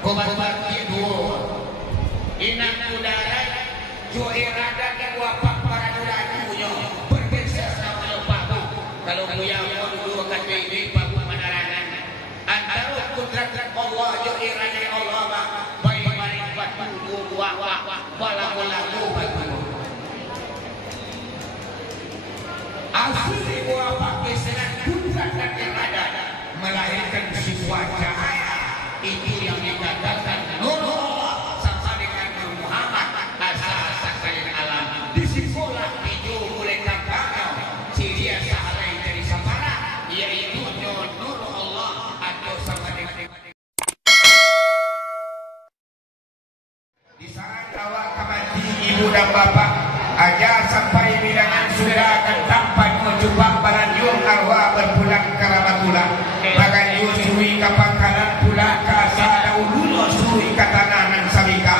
Kobat bagi dua inang udara jo irada dan wapak para dulajunya bergeser sama pabu. Kalau buyang dua kata ini pabu manarangan antara kudrat Allah jo irada Allah baik maring batu dua bala-bala batu asli wapak geseran kudrat dan irada melahirkan sebuah cahaya. Itu yang dikatakan Nur Allah sama dengan Nur Muhammad asa-asa kalian alam di sekolah itu boleh kakak ciri saharai dari samara yaitu Nur Allah atau sama dengan di saat awak kemati ibu dan bapak aja sampai bilangan sudah akan tampak menjumpa balanjung arwah berpulang ke Ramatullah bahkan yusui kapangkalan pula kasada uluno suri katananan sabika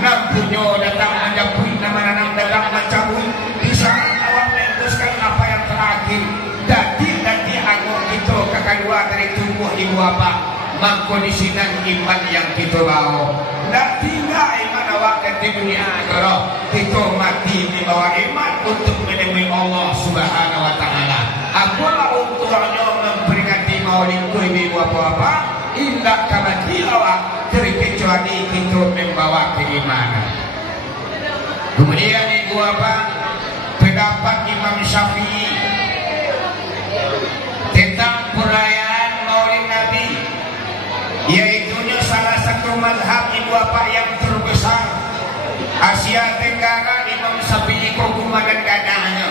nampunyo datang menjapui nama-nama datang mencabut di saat awak meneruskan apa yang terakhir dati anggur itu kedua dari tubuh ibu apa mengkondisikan iman yang kita bawa dan tinggal iman awak di dunia kalau kita mati di bawah iman untuk menemui Allah Subhanahu wa ta'ala. Akulah untuknya memperingati maulid ibu apa-apa indah kamati awak terkecuali kita membawa keimanan. Kemudian ibu apa pendapat Imam Syafi'i tentang perayaan maulid Nabi yaitunya salah satu mazhab ibu apa yang terbesar Asia Tenggara. Imam Syafi'i dan gadahnya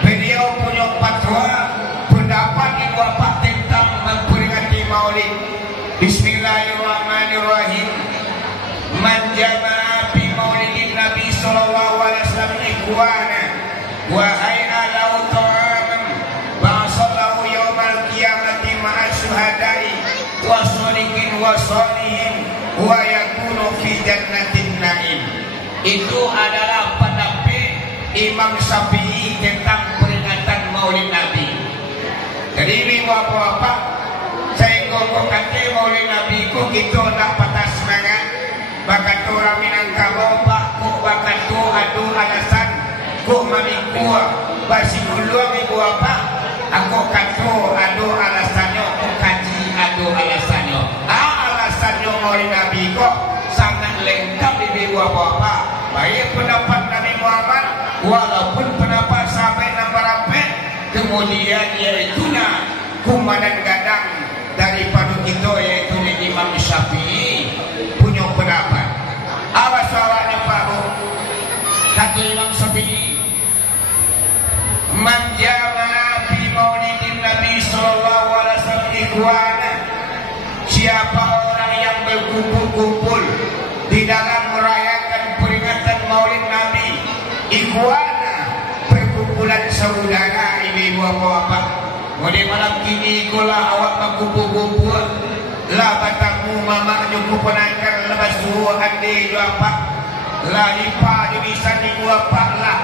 beliau punya fatwa pendapat ibu apa tentang memperingati maulid. Bismillahirrahmanirrahim. Man jama'a fi maulidin Nabi sallallahu alaihi wasallam ikhwana wa hay'a lahu ta'aman ba'asallahu yawmal qiyamati ma'a syuhada'i wa sholihin wa sholihin wa yakunu fi jannatin na'im. Itu adalah pendapat Imam Syafi'i tentang peringatan maulid Nabi. Jadi ini bapak-bapak saya ngomong kata maulid Nabi ku kita nak patah semangat bakat orang Minangkabau pak ku bakat tu adu alasan ku mamikua basi uluang ibu apa aku kata adu alasannya ku kaji adu alasannya alasannya maulid Nabi kok sangat lengkap ibu apa baik pendapat Nabi Muhammad walaupun pendapat sampai nampak kemudian yaitunya kumanan gadang daripada kita yaitu Imam Syafi'i punya pendapat. Awas awaknya Pak Bu kata Imam Syafi'i man jama'a fi maulidin Nabi sallallahu alaihi wasallam ikhwana siapa orang yang berkumpul-kumpul di dalam merayakan peringatan maulid Nabi ikhwana perkumpulan saudara ibu bapak. Mulai malam kini ikulah awak berkumpul-kumpul lah batamu mama nyukup penangkan lepas suruh ande ju apa lah lipa di bisa di apa lah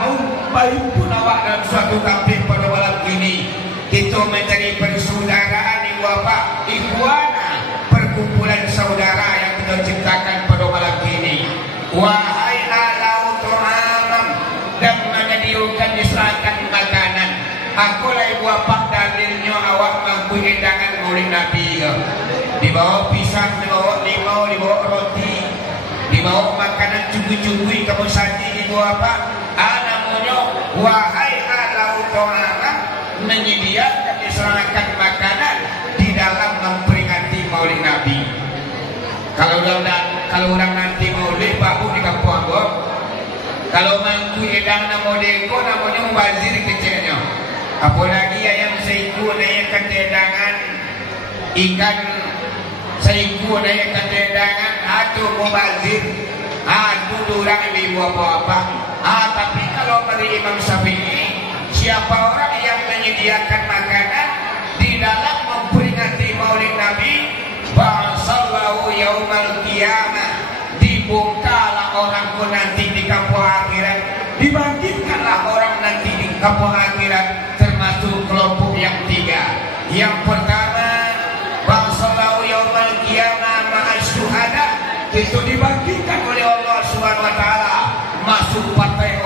bayu pun awak dalam suatu tampil pada malam kini kita mencari persaudaraan ibu apa ikhwana perkumpulan saudara yang kita ciptakan pada malam kini wahai alau tu'amam dan menyediakan diserahkan makanan akulah ibu apa dalilnya awak mampu hidangan maulid Nabi dibawa pisang, dibawa limau, dibawa roti, dibawa makanan cubui-cubui kamu saji ibu apa namanya wahai alau ta'ala menyediakan diserahkan makanan di dalam memperingati maulid Nabi. Kalau orang nanti maulid babu di kampung Ambon kalau mampu edang nama deko namanya membazir kecilnya apalagi ayam seiku naik ketedangan ikan seiku naik ketedangan aduh membazir aduh durang ibu apa-apa tapi kalau dari Imam Syafi'i siapa orang yang menyediakan makanan di dalam memperingati maulid Nabi ba'asallahu yaumal qiyamah dibongkarlah orang pun nanti di kampung akhirat dibangkitkanlah orang nanti di kampung akhirat termasuk kelompok yang tiga. Yang pertama ba'asallahu yaumal qiyamah ma'asyuhada itu dibangkitkan oleh Allah Subhanahu wa taala masuk partai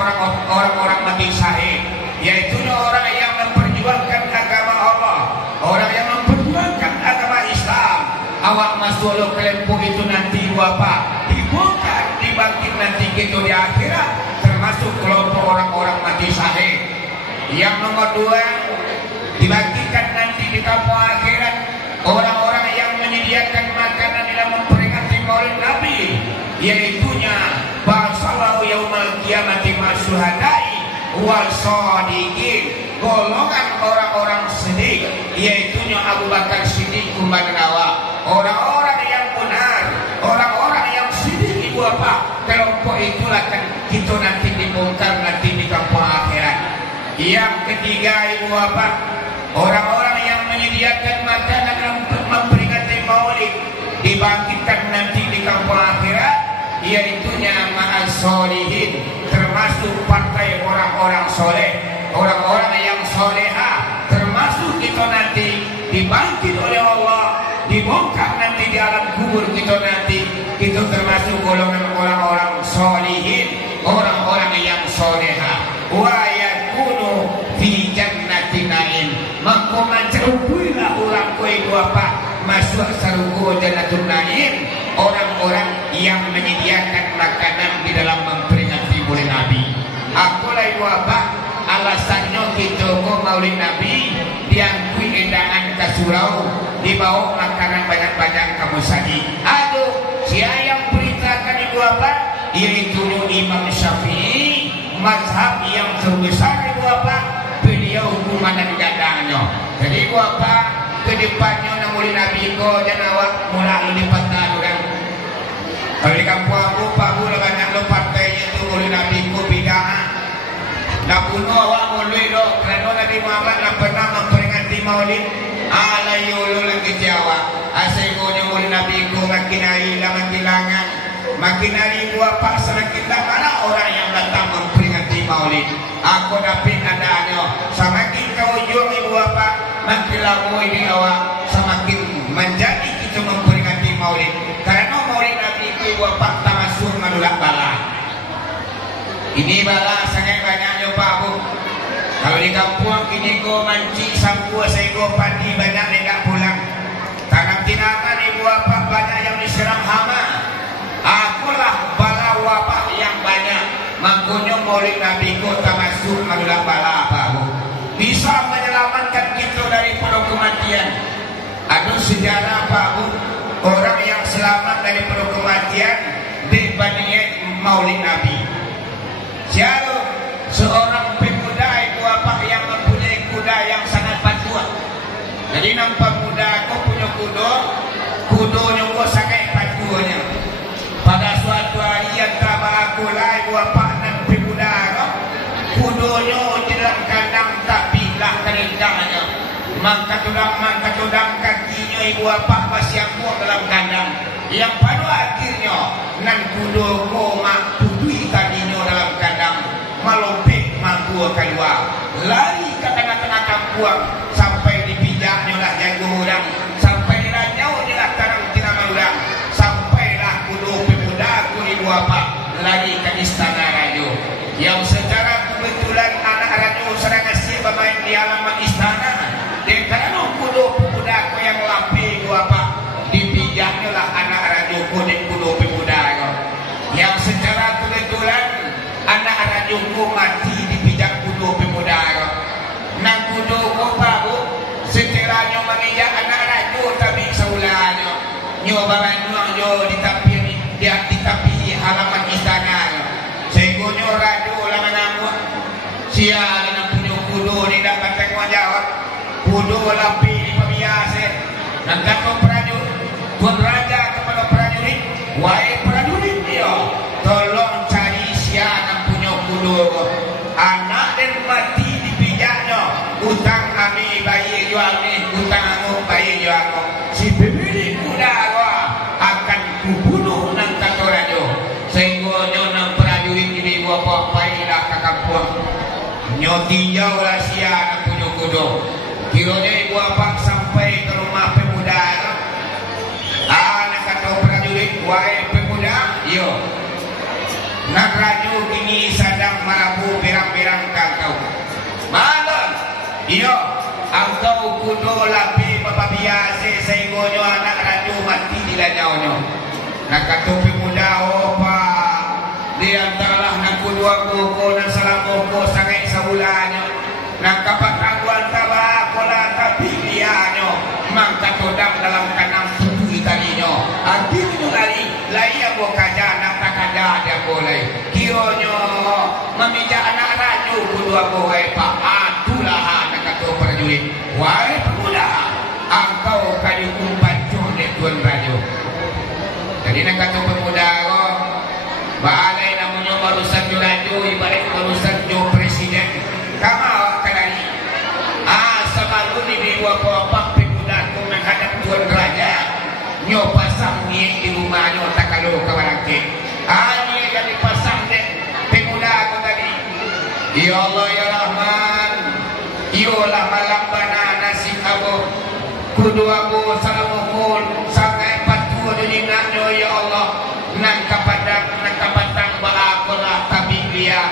orang-orang mati syahid, yaitu orang yang memperjuangkan agama Allah, orang yang memperjuangkan agama Islam. Awak masuk ke kelompok itu nanti apa? Dibongkar, dibangkit nanti gitu di akhirat, termasuk kelompok orang-orang mati syahid. Yang nomor 2, dibangkitkan nanti di kampung akhirat orang-orang yang menyediakan makanan dalam memperingati Maulid Nabi, yaitunya ba'sallahu yaumal qiyamati masyuhadai wal shadiqin, golongan orang-orang siddiq, yaitunya Abu Bakar Siddiq Kumbandawa, orang-orang yang benar, orang-orang yang siddiq. Ibu apa? Kelompok itulah kan kita nanti dibongkar nanti di kampung akhirat. Yang ketiga, ibu apa? Orang-orang yang menyediakan makanan untuk memperingati Maulid dibangkitkan nanti di kampung akhirat, yaitunya ma'as sholihin, termasuk partai orang-orang soleh, orang-orang yang soleha, termasuk kita nanti dibangkit oleh Allah, dibongkar nanti di alam kubur kita nanti, kita termasuk golongan orang-orang solihin, orang-orang yang soleha. Wa yakunu fi jannatin na'im, maka mencerukuilah orang kue apa masuk saruku jannatul na'im, orang-orang yang menyediakan makanan di dalam memperingati Maulid Nabi. Akulah ibu apa alasannya kita mau Maulid Nabi diangkui endangan ke surau, dibawa makanan banyak-banyak kamu saji. Aduh, siapa yang beritakan ibu apa? Yaitu Imam Syafi'i, mazhab yang terbesar ibu apa? Beliau kumanan gadangnya. Jadi ibu apa? Kedepannya Maulid Nabi ko jangan awak mula lipat kan. Kalau di kampung aku Pak Gula banyak lo partainya tu Maulid Nabi ko bid'ah. Nak bunuh awak Maulid do, kerana Nabi Muhammad nak pernah memperingati Maulid. Alayulu lagi Jawa. Asyikunya Maulid Nabi ko makin hari makin langan, makin hari dua pak semakin lama orang yang datang memperingati Maulid. Aku dapat adanya semakin kau jual ibu apa makin lama ini awak semakin menjadi kita memperingati Maulid. Karena Maulid Nabi itu ibu apa tamasuk menolak bala. Ini bala sangat banyaknya Pak Bu. Kalau di kampung kini ko manci sampu sego padi banyak tidak pulang. Tanam tinaman ibu apa banyak yang diserang hama. Akulah bala wabah yang banyak. Makanya Maulid Nabi ko tamasuk menolak bala Pak Bu. Bisa menyelamatkan kita daripada kematian. Ada sejarah Pak Bu, orang yang selamat daripada kematian dibandingkan Maulid Nabi. Siapa? Seorang pemuda itu apa yang mempunyai kuda yang sangat patuah. Jadi nampak muda kau punya kudonya kau sangat patuahnya. Pada suatu hari yang tak aku lah ibu apa dan pemuda kau kudonya di dalam kandang tapi lah kerenggangnya. Mangkat tudang kakinya ibu apa masih aku dalam kandang. Yang pada akhirnya nan kudo kau mak tutui tadinya dalam kandang. Malopek mampu keluar lari ke tengah-tengah kampung sampai dipijaknya lah jago orang, sampai dirajau dia tarang tina orang, sampailah kudu pemuda ibu apa lari ke istana raja yang secara kebetulan anak raja sedang asyik bermain di halaman istana. Dan karena kudu pemuda yang lapi ibu apa dipijaknya lah anak raja kudu pemuda yang secara kebetulan anak rajuku mati dipijak kudu pemuda. Nang kudu ko babu setiranya menginjak anak raju tapi saulanya nyoba banyu di tepi halaman istana. Segonyo raju lama namu sial nang punya kudu ni dapat tanggung jawab. Kudu lapi di pemiase. Nang kata prajurit, tuan raja kepada prajurit, wahai prajurit dia, tolong cari siapa punya kudu. Anak dan mati dipijaknya. Utang kami bayi jual ni, utang aku bayi jual aku. Si pemilik kuda akan kubunuh nang kata raja. Sehingga nang prajurit ini bawa pailah ke kampung. Nyoti jauh lah siapa punya kudu. Kiranya ibu apa sampai ke rumah pemuda. Anak kata prajurit, wahai pemuda yo. Nak raju kini sadang marabu berang-berang kau. Malam, yo. Angkau kudo lapi papabiase sehinggonyo anak raju mati di lanyaonyo. Nak katupi muda opa di antaralah nak kudua kuko dan salam kuko sangai sabulanyo. Nak kapat angguan tabakola tapi lianyo. Mangka todang dalam kanang tubuh italinya. Artinya lari yang mau kaja nak tak kaja dia boleh. Kironyo memijak anak raju kudua bohai pak. Atulah anak kata prajurit. Wahai pemuda, engkau kayu kumpat jone tuan raju. Jadi nak kata pemuda ko, balai namanya barusan jo raju ibarat barusan jo presiden. Kamu awak kadari. Semalu ni biwa apa pemuda ko menghadap tuan raja. Nyo pasang ni di rumah nyo tak kalau kawarake. Ni yang dipasang dek pemuda ko tadi. Ya Allah ya Rahman. Yolah malam bana nasib aku. Kudu aku salamukul sangai patu duninanyo ya Allah. Nang kapatang ba ako lah tabing dia.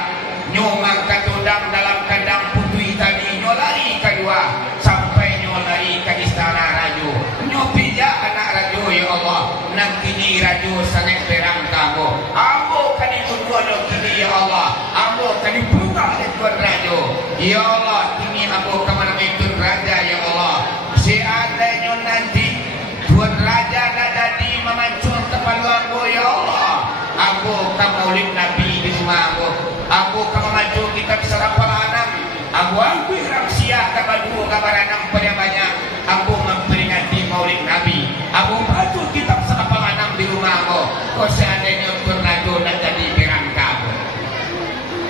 Nyomang katudang dalam kandang putui tadi. Nyo lari kedua sampai nyo lari ke istana raju. Nyo pijak anak raju ya Allah. Nang kini raju sangat perang kamu. Ambo kani kuduano kini ya Allah. Ambo kani buka tuan raju. Ya Allah kini ambo kamana itu raja ya Allah. Seandainya nanti tuan raja ada di memancung kepala ambo ya Allah. Ambo kamaulid nabi di rumah ambo. Ambo kamamaju kitab Salapalanam. Ambo ambil raksia kabadu kabaranam pada banyak. Ambo memperingati maulid nabi. Ambo baju kitab Salapalanam di rumah ambo. Kau seandainya tuan raja ada di perang kamu.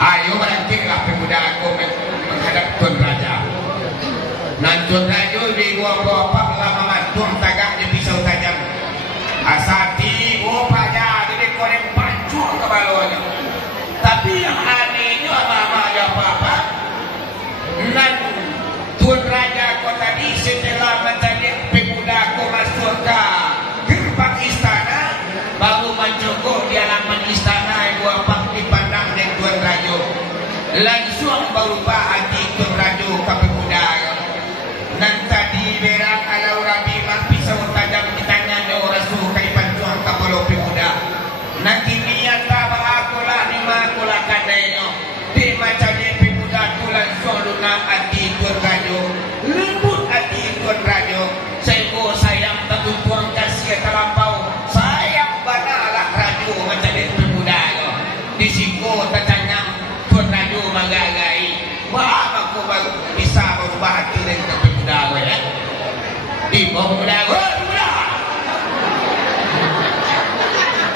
Ayo berangkatlah pemuda aku menghadap tuan raja. Nan tuan raja di gua-gua lama matung tagaknya pisau tajam. Asati opanya jadi koreng pancur ke balonnya. Tapi yang anehnya mama ada apa-apa. Nan tuan raja kau tadi setelah mencari pemuda aku masuk ke gerbang istana, baru mencukup di halaman istana gua dipandang dengan tuan raja. Langsung berubah hati tuan raja ke pemuda. Nan tadi berang alau rabi mak pisau tajam di tangannya orang suruh kaipan tuan kapal pemuda. Nanti niat tabah akulah lima akulah kandaino. Di macamnya pemuda tu langsung lunak hati tuan raja. Lembut hati tuan raja. Saya sayang tentu tuan kasih terlampau. Sayang banalah raja macamnya pemuda. Di siko tercanyam tuan raja magagai. Wah aku baru bisa berubah hati dengan pemuda ya. Di pemuda pemuda.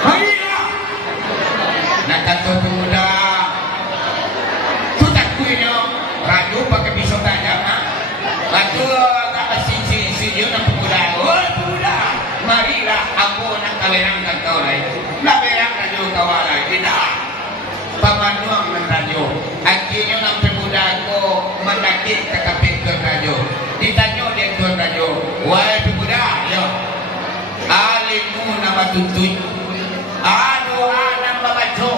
Marilah. Nak kata pemuda. Tu tak kuinyo. Raju pakai pisau tajam. Raju tak asin-sin dia nak pemuda. Pemuda. Marilah aku nak kawerangkan kau lain. Nak berang raju kau lain. Tidak. Pamanuang ng radyo. Akhirnya ng pemuda ko manakit ke kapit tuan radyo. Ditanyo dia tuan radyo. Wahai pemuda, yo. Alimu na matutuy. Ano anang mabaco.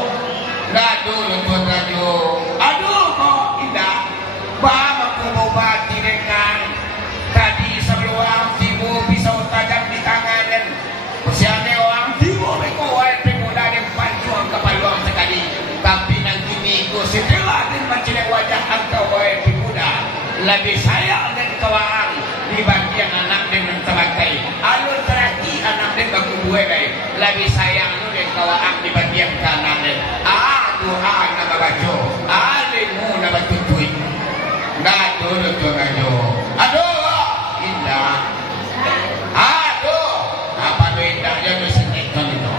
Rado yung tuan radyo. Ano ko? Tidak. Ba magpupubati dengan tadi sa luang tibo pisau tajam di tangan dan siya ang tibo. Iko wahai pemuda yang pancuang kapaluang sekali. Tapi nanti minggu setelah dan macam wajah engkau wahai pemuda lebih sayang dan kawang dibanding anak dengan terakai. Alur terati anak dan baku buai baik lebih sayang lu dan kawang dibanding kanan dan doa nama baco alimu nama tutui nado tu rajo aduh indah apa tu indahnya tu senekon itu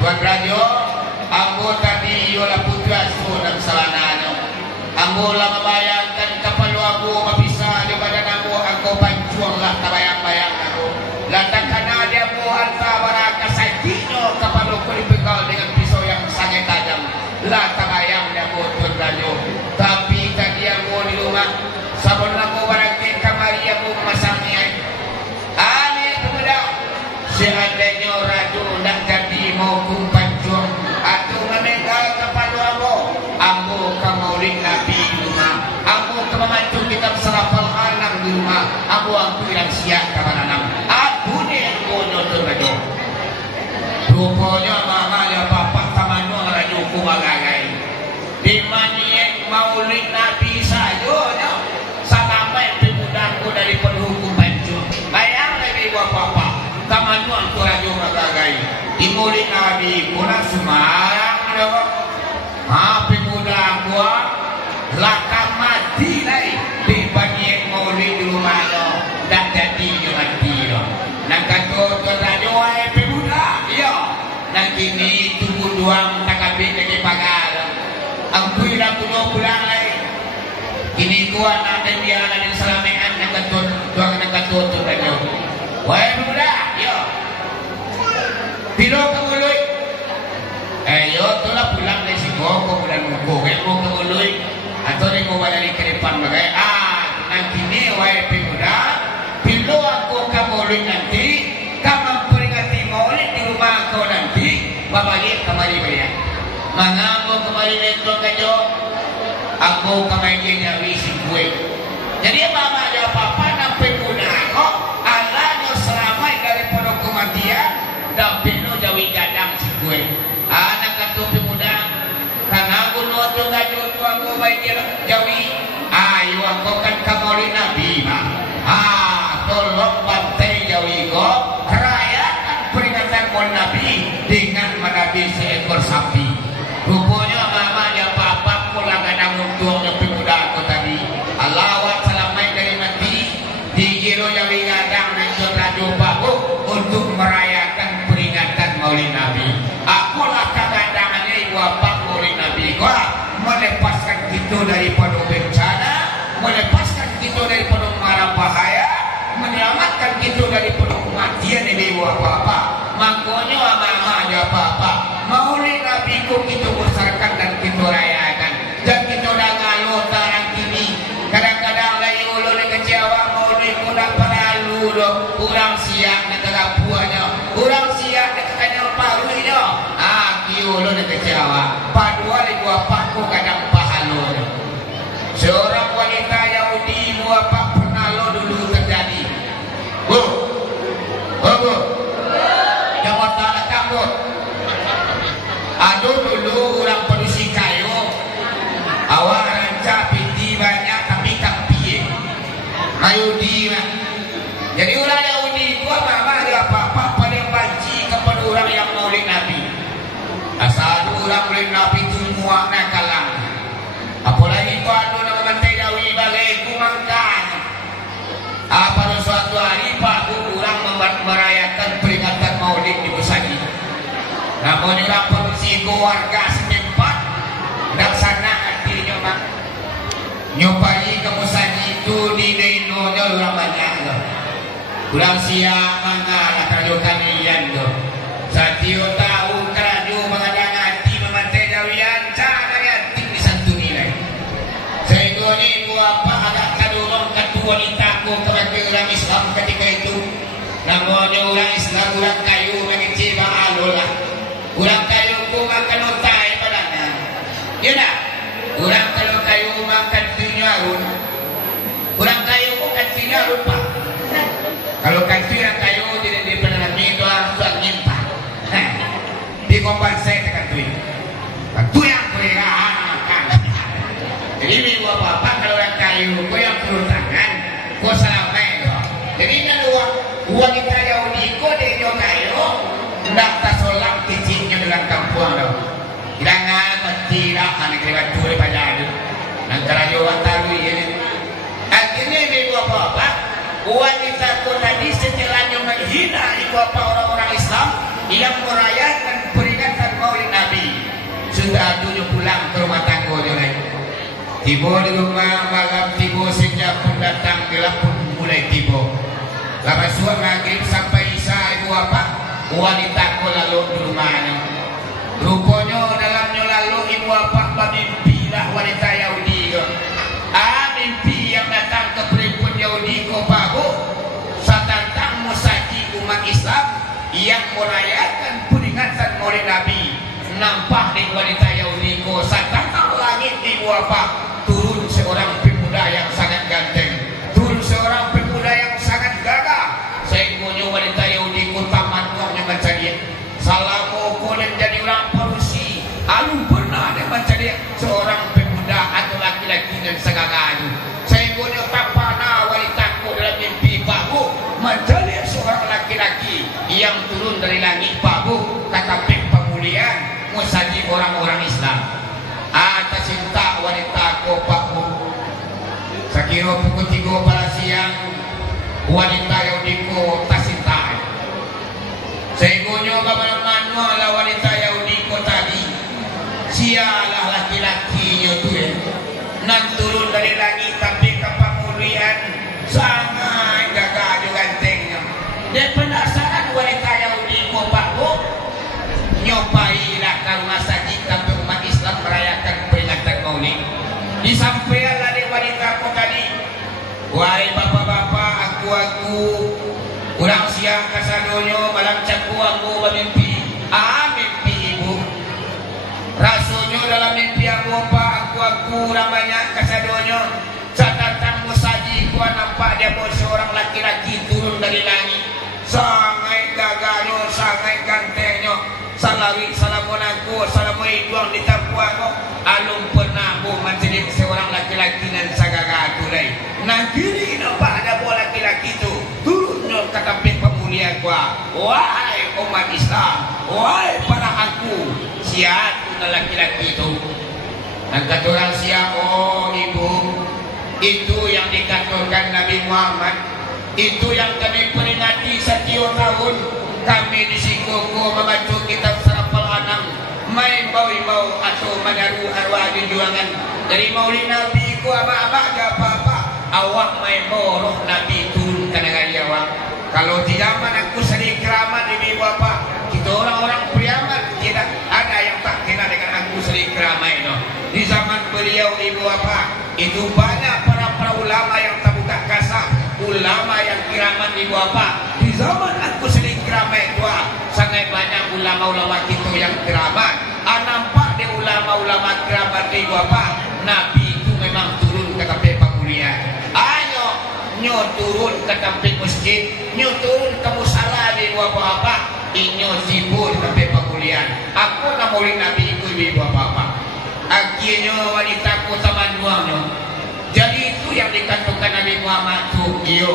tuan rajo. Ambo tadi yola putra sunam salanano. Ambo lah membayangkan kapal aku mabisa di badan aku. Aku pancuang lah tabayang-bayang aku. Lantakan ada aku harta baraka sakino kapal aku dibekal dengan pisau yang sangat tajam. Lah tabayang aku tuan rajo. Tapi tadi aku di rumah sabun aku barangkit kamari aku masangnya. Ani pemuda. Seandainya rajo nak jadi mau kumpancung atau meninggal kepada ambo ke maulid Nabi di rumah, ambo ke memancung kitab serapal anak di rumah, ambo ampiran siap kapan anak aku ni yang bodoh terbajo rupanya mama ya bapak tamanu ngerajo kumagagai di maniak maulid Nabi saja sampai pemudaku dari penhukum pancung bayang lagi bapak tamanu aku rajo magagai di maulid Nabi pula semarang ada pemuda gua lakam mati lagi di maniak maulid di rumah lo dan jadi mati lo nak kata rajo pemuda iya nak kini tubuh doang tak habis lagi pagar aku dah pulang lagi kini gua nak dan dia dan selamean nak kata doang nak kata tu rajo wahai pemuda iya piro kemului yo tu lah pulang dari situ kau bulan muka kau kemului atau ni kau balik ke depan bagai nanti ni wahai pemuda piro aku kemului nanti kamu peringati maulid di rumah kau nanti babagi kemari beliau mengambil kemari metro kajo aku kemari nyawi si kue jadi mama ada apa-apa nak pemuda kok alanya seramai daripada kematian dan penuh jawi gadang si kue anak katu pemuda karena aku nuatu kajo tu aku baik jawi ayo aku kan kemari Nabi tolong bantai jawi kok rayakan peringatan maulid Nabi dengan menabi seekor sapi rupanya mama ya papa pulang kadang untuknya pemuda aku tadi alawat selamai dari mati digiro jawi gadang dan rajo babu untuk merayakan peringatan maulid Nabi akulah kadang-kadangnya ibu bapak maulid Nabi kok melepaskan kita daripada bencana melepaskan kita daripada mara bahaya menyelamatkan kita daripada kematian ini ibu apa-apa makanya mama ya apa-apa maulid Nabi ku kita besarkan dan kita rayakan dan kita dah ngalu tarang kini kadang-kadang lagi ulun kecewa maulid ku dah perlu doh kurang siap nak kelapuannya kurang siap nak kanyang parunya ulun kecewa padua ibu apa ku kadang pahalu seorang wanita Yahudi ibu apa pernah lo dulu terjadi bu jangan tak takut aduh dulu orang produksi kayu awak rancak piti banyak tapi tak piye Yahudi lah jadi orang Yahudi itu apa dia apa-apa paling benci kepada orang yang maulid Nabi asal orang maulid Nabi semua nakalang apalagi kalau nak mentai Jawi bagai kumangkan pada suatu hari Pak orang merayakan peringatan maulid di Busagi namun orang produksi keluarga setempat dan sana artinya mak nyobai ke Busagi itu di Denonya orang banyak orang siap mana lah kerjokan iyan tu satio tahu keraju mengadang hati memantai Jawian cara hati disantuni lagi saya ni gua apa agak kadurung katu wanita ku kepada orang Islam ketika itu namanya orang Islam orang kayu mengecil ma'alul lah orang kayu ku makan otai padanya ya tak orang kalau kayu makan tinyarun orang kayu ku kan tinyarun pak kalau kayu tidak dipenalami itu langsung nyimpah di kompensasi tekan tu yang perirahan makan jadi ibu bapak kalau orang kayu ku yang turun tangan ku selama itu jadi kalau wanita Yahudi ku dia kayu nak tasolang kecilnya dalam kampung tu jangan tidak anak lewat curi pada itu antara Jawa Taru ini akhirnya ibu bapak wanita ku tadi setelahnya menghina ibu bapak orang-orang Islam yang merayakan peringatan maulid Nabi sudah tujuh pulang ke rumah tangganya lagi tiba di rumah malam tiba sejak pun datang gelap pun mulai tiba lama suat maghrib sampai isya ibu bapak wanita ku lalu di rumahnya rupanya dalamnya lalu ibu bapak bermimpi lah wanita Yahudi mimpi yang datang ke perempuan Yahudi ku bahu satantang musaki umat Islam yang merayakan peringatan oleh Nabi nampak di wanita Yahudi ko sa tatang langit di apa turun seorang pemuda yang sangat ganteng, turun seorang pemuda yang sangat gagah. Sehingga wanita Yahudi ko taman yang mencari salamu ko dan jadi orang Parusi alun pernah dia mencari seorang pemuda atau laki-laki dan segagah itu. Sehingga tapana wanita ko dalam mimpi bahu mencari seorang laki-laki yang turun dari langit bahu kata pemuliaan musaji orang-orang Islam. Atas cinta wanita ko Pak Bu. Sakira pukul 3 pada siang wanita Yahudi ko tasinta. Sehingga bagaimana lah wanita Yahudi ko tadi. Sialah laki-lakinya tu ya. Nan turun dari langit tapi ke pemuliaan sangat gagah juga gantengnya. Dan penasaran wanita Yahudi ko Pak Bu. Nyopailah ke rumah sakit sampai umat Islam merayakan peringatan Maulid. Disampaikanlah di wanita ko tadi, wahai bapak-bapak, aku kurang siang kasadonyo malam caku aku bermimpi. Mimpi ibu. Rasanya dalam mimpi aku pak aku kurang banyak kasadonyo. Catatan musaji ku nampak dia bawa seorang laki-laki turun dari langit. Sangat gagahnya, sangat gantengnya. Salawi salamun aku salamun iduang di tampuanku alum pernah bu menjadi seorang laki-laki dan sagagah tulai. Nanti nampak ada buah laki-laki itu turunnya ke tampik pemuliaan gua. Wahai umat Islam, wahai para aku, siapa laki-laki itu? Dan kata orang siapa? Oh ibu, itu yang dikatakan Nabi Muhammad, itu yang kami peringati setiap tahun. Kami di Singkoko membaca kitab Sarapal Anam main bau-bau atau madaru arwah juangan dari Maulid Nabi ku abah-abah gak apa-apa awak main boroh Nabi turun ke negara awak. Kalau di zaman aku sering keramat ibu bapak kita orang-orang priamat tidak ada yang tak kena dengan aku sering keramat itu. Di zaman beliau ibu bapak itu banyak para ulama yang terbuka kasar, ulama yang keramat ibu bapak. Di zaman aku sering keramat itu sangat banyak ulama-ulama kita yang keramat. Nampak di ulama-ulama keramat ibu bapak Nabi itu memang turun ke tempat pemuliaan. Ayo nyo turun ke tempat masjid, nyo turun ke musala di ibu bapak, inyo sibuk di tempat pemuliaan. Aku nak Maulid Nabi itu ibu bapak. Akhirnya wanita ku taman duangnya. Jadi itu yang dikatakan Nabi Muhammad tu iyo.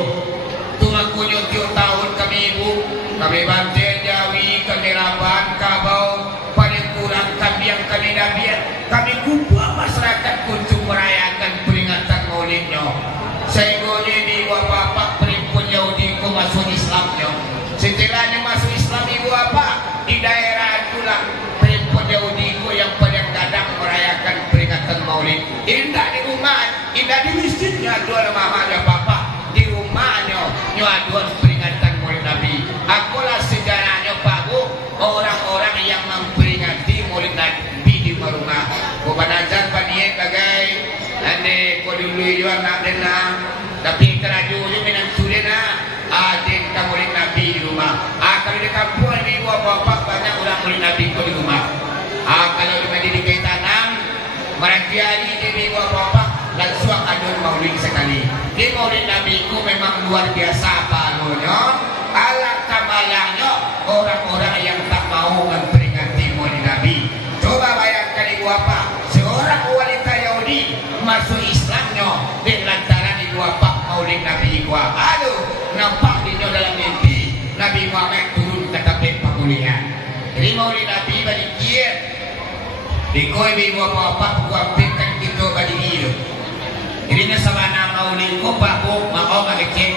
Tu aku nyuciu tahun kami ibu, kami bantai Jawi, kami Laban, Kabau, paling kurang kami yang kami dabiat. Kami kumpul masyarakat untuk merayakan peringatan Maulidnya. Sehingga di bapak perempuan Yahudi ku masuk Islamnya. Setelahnya masuk Islam ibu apa? Di daerah itulah perempuan Yahudi ku yang paling kadang merayakan peringatan Maulid. Indah di rumah, indah di masjidnya dua mama ada bapak. Di rumahnya nyaduan peringatan Maulid Nabi. Akulah sejarahnya Pak Bu, orang-orang yang memperingati Maulid Nabi di rumah. Kubanajan paniye bagai ane ko dulu yo anak denang, tapi keraju yo minang surena aden ka Maulid Nabi di rumah. Kalau di kampung ini bapak banyak orang Maulid Nabi ko di rumah. Kalau di Tanam Marakiari di bapak langsung ada Maulid sekali. Di Maulid Nabi itu memang luar biasa palunya, alat kamalanya orang-orang yang tak mau memperingati Maulid Nabi. Coba bayangkan ibu apa, seorang wanita Yahudi masuk Islamnya di lantaran ibu apa Maulid Nabi ibu. Aduh, nampak dia dalam mimpi Nabi Muhammad turun ke tempat pemuliaan. Jadi Maulid Nabi bagi dia dikoi ibu apa buatkan kita bagi dia. Irinya sabana Maulid ko Pak Bu mau ngecek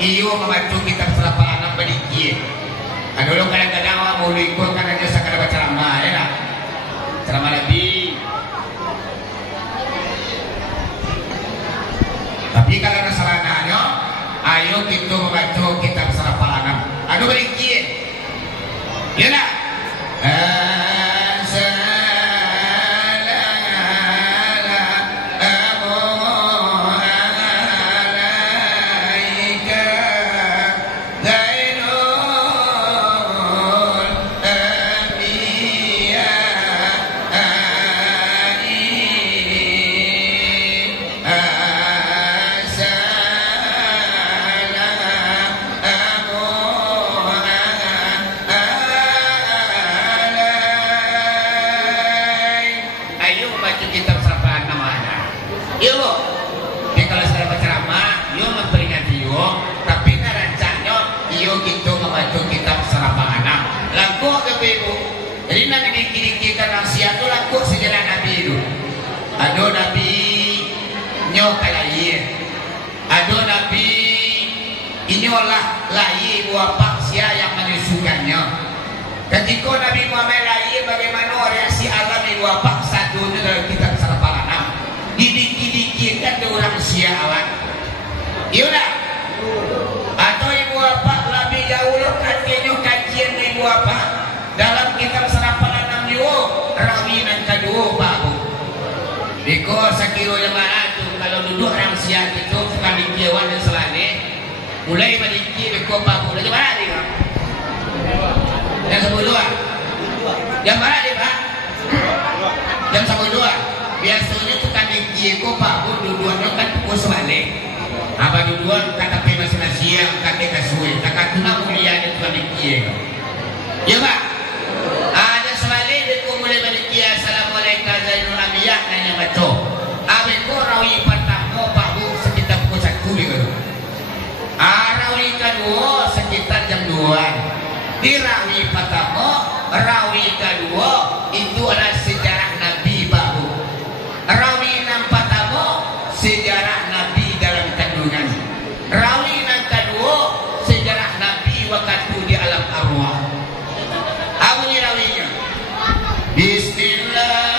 iyo membantu kita selapaan bagi dia. Dulu kadang-kadang Maulid ko kan aja sakada baca ceramah ya lah. Ceramah Nabi. Tapi kalau masalahnya ayo kita membantu kita selapaan. Aduh bagi dia. Ya lah. nyolah lahir buah paksia yang menyusukannya. Ketika Nabi Muhammad lahir, bagaimana reaksi alam di buah paksa dunia dalam kitab Sarpalanam? Didikit-dikitkan orang siawan. Iya atau ibu bapak lebih dahulu kajian ibu bapak dalam kitab Sarpalanam juga rawinan kedua Pak Bu. Biko sakiro yang mana tu kalau duduk orang siang itu suka dikiawan dan selane mulai berdiki beko Pak Bu. Jam mana dia? Jam 12. Jam mana dia Pak? Jam 12. Biasanya tukang diki Pak Bu duduknya kan pukul selane. Apa duduk kata pe masing-masing kata kasuih kata tuna mulia dia tukang diki. Ya Pak. Ada selane beko mulai berdiki assalamualaikum Zainul Abiyah nanya baca. Abeko rawi pertama Pak Bu sekitar pukul 1 gitu. Rawi kedua sekitar jam 2. Di rawi pertama, rawi kedua itu adalah sejarah Nabi Pak Bu. Rawi yang pertama sejarah Nabi dalam kandungan. Rawi yang kedua sejarah Nabi waktu di alam arwah. Apa ni rawinya? Bismillah.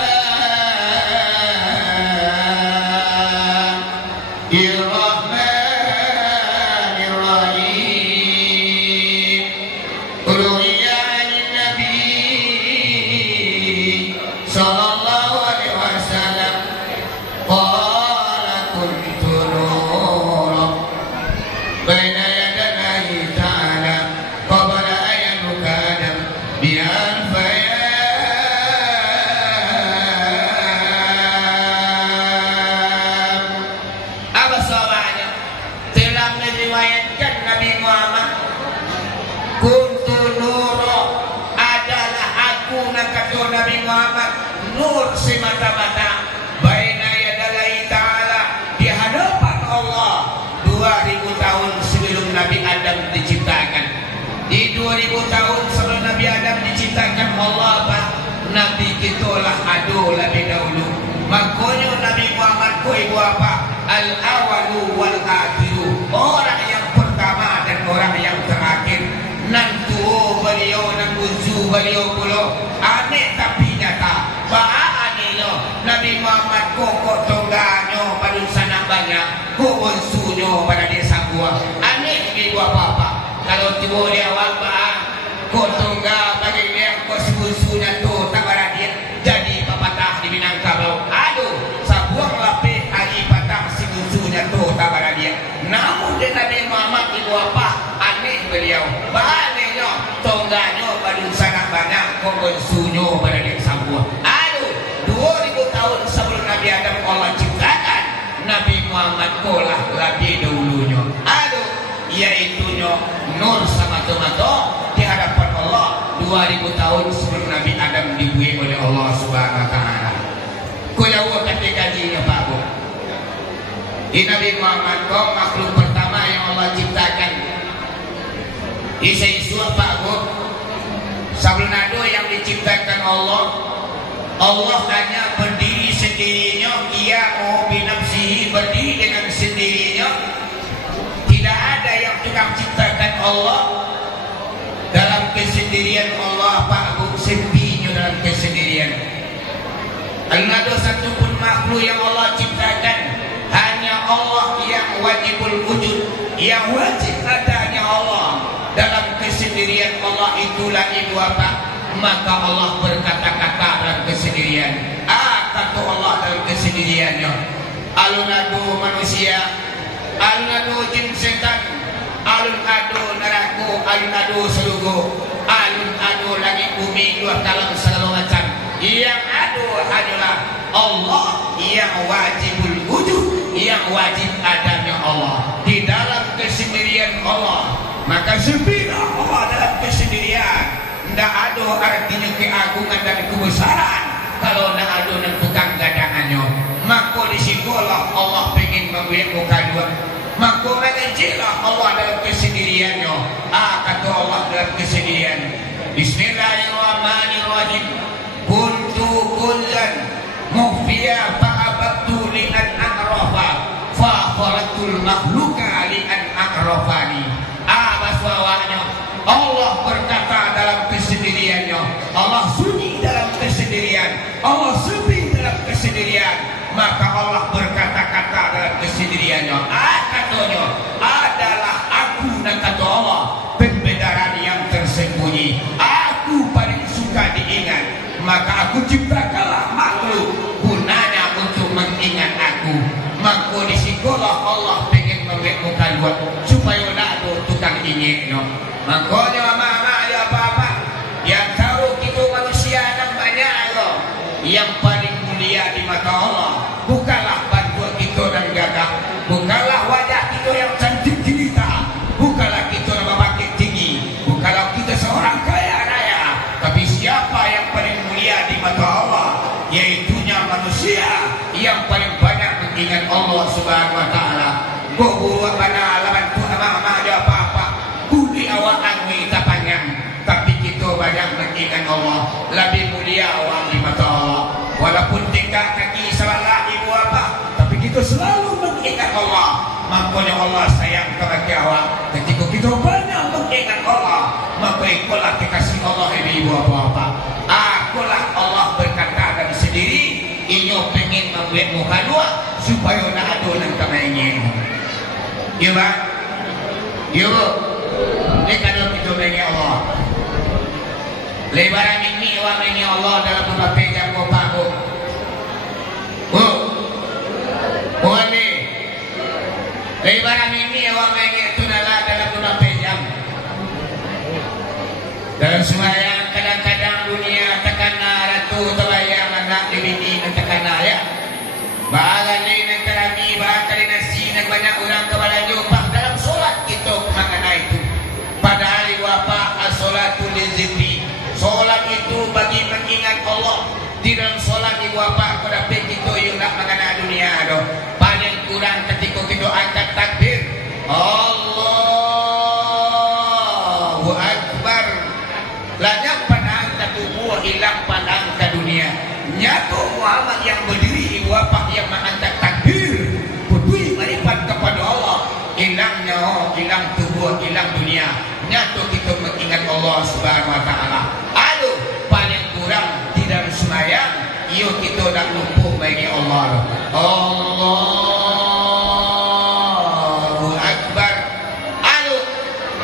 Nabi Muhammad nur semata-mata baina yadalai ta'ala di hadapan Allah 2000 tahun sebelum Nabi Adam diciptakan. Di 2000 tahun sebelum Nabi Adam diciptakan Allah Pak, Nabi kitalah adu lebih dahulu. Makanya Nabi Muhammad ku ibu apa? Al-awalu wal akhiru, orang yang pertama dan orang yang terakhir. Nantu beliau dan buzu beliau pula aneh tapi nyata. Bahan ini loh Nabi Muhammad kok tongganya pada sana banyak, kok bunsunya pada desa gua. Aneh ibu apa-apa. Kalau tiba dia awal bahan kok tongga bagi dia kok bunsunya tu tak pada dia jadi papatah di Minangkabau. Aduh, sabuang lapih hari patah si bunsunya tu tak pada dia. Namun dia Nabi Muhammad ibu apa? Aneh beliau. Bahannya tongganya pada sana banyak, kok bunsunya pada dia sabuang. Aduh, 2000 tahun sebelum Nabi Adam Allah ciptakan, Nabi Muhammad kolah lebih dahulunya. Aduh, iaitunya nur semata-mata di hadapan Allah 2000 tahun sebelum Nabi Adam dibuat oleh Allah Subhanahu wa taala. Kuyawa ketika kajinya Pak Bu. Di Nabi Muhammad kau makhluk pertama yang Allah ciptakan. Isa-isu Pak Bu. Sebelum ada yang diciptakan Allah, Allah hanya berdiri sendirinya, ia mau binafsihi berdiri dengan sendirinya. Tidak ada yang tukang ciptakan Allah. Dalam kesendirian Allah Pak Bu, sepinya dalam kesendirian. Ada satu pun makhluk yang Allah ciptakan, hanya Allah yang wajibul wujud, yang wajib adanya Allah. Dalam kesendirian Allah itulah ibu apa? Maka Allah berkata-kata dalam kesendirian. Kata Allah dalam kesendiriannya. Alun-adu manusia, alun-adu jin setan, alun-adu neraka, alun-adu surga, alun-adu langit bumi dua dalam segala macam. Yang adu adalah Allah yang wajibul wujud, yang wajib adanya Allah. Di dalam kesendirian Allah, maka sepilah Allah dalam kesendirian. Tidak ada artinya keagungan dan kebesaran kalau tidak ada dan tukang gadangannya. Maka disitulah Allah ingin membuat muka dua. Maka mengejilah Allah dalam kesendiriannya. Kata Allah dalam kesendirian. Bismillahirrahmanirrahim. Kuntu kullan muhfiya fa'abadtu li'an a'rafa fa'afaratul makhluka li'an a'rafani. Allah sunyi dalam kesendirian, Allah sepi dalam kesendirian, maka Allah berkata-kata dalam kesendiriannya. Katanya adalah aku dan kata Allah pembedaran yang tersembunyi. Aku paling suka diingat, maka aku ciptakanlah makhluk gunanya untuk mengingat aku. Maka disikolah Allah pengen membuat muka luar supaya nak ada tukang ingin no. Makanya mama ada apa-apa yang tahu kita manusia yang banyak loh. Yang paling mulia di mata Allah bukanlah bantuan kita dan gagah, bukanlah wajah kita yang cantik jelita, bukanlah kita yang berbakit tinggi, bukanlah kita seorang kaya raya, tapi siapa yang paling mulia di mata Allah, yaitunya manusia yang paling banyak mengingat Allah Subhanahu wa taala. Buat mana lawan tu nama ada apa-apa kuli awak angmi tak panjang, tapi kita banyak mengingat Allah. Lebih mulia awak di mata Allah. Walaupun tingkah kaki salah ibu apa, tapi kita selalu mengingat Allah. Makanya Allah sayang kepada awak. Ketika kita banyak mengingat Allah, maka ikulah kekasih Allah ibu apa-apa. Akulah Allah berkata dan sendiri, inyo pengen membuat muka dua supaya nak ada nang kamainnya. Ya Pak? Ya Bu? Ini kalau kita mengingat Allah. Lebaran ini awak mengingat Allah dalam beberapa jam bapak Bu. Bu? Bu ni? Lebaran ini awak mengingat tunala dalam beberapa jam. Dalam sembahyang kadang-kadang dunia tekana ratu terbayang anak dibini dan tekana ya. Bahagian yang terapi, bahagian nasi dan banyak orang kepala jumpa dalam solat kita mengenai itu. Padahal wapa as-solatul lizikri. Solat itu bagi mengingat Allah. Di dalam solat ibu apa aku dapat kita yang nak mengenai dunia doh. Paling kurang ketika kita angkat takbir, Allahu Akbar. Lanyak pandang ke tubuh, hilang pandang ke dunia. Nyatu Muhammad yang berdiri ibu apa yang mengangkat takbir, putui marifat kepada Allah. Hilang nyawa, hilang tubuh, hilang dunia. Nyatu kita mengingat Allah Subhanahu wa taala. Aduh, paling kurang di dalam sembahyang, iyo kita dah lumpuh bagi Allah. Allahu Akbar. Aduh,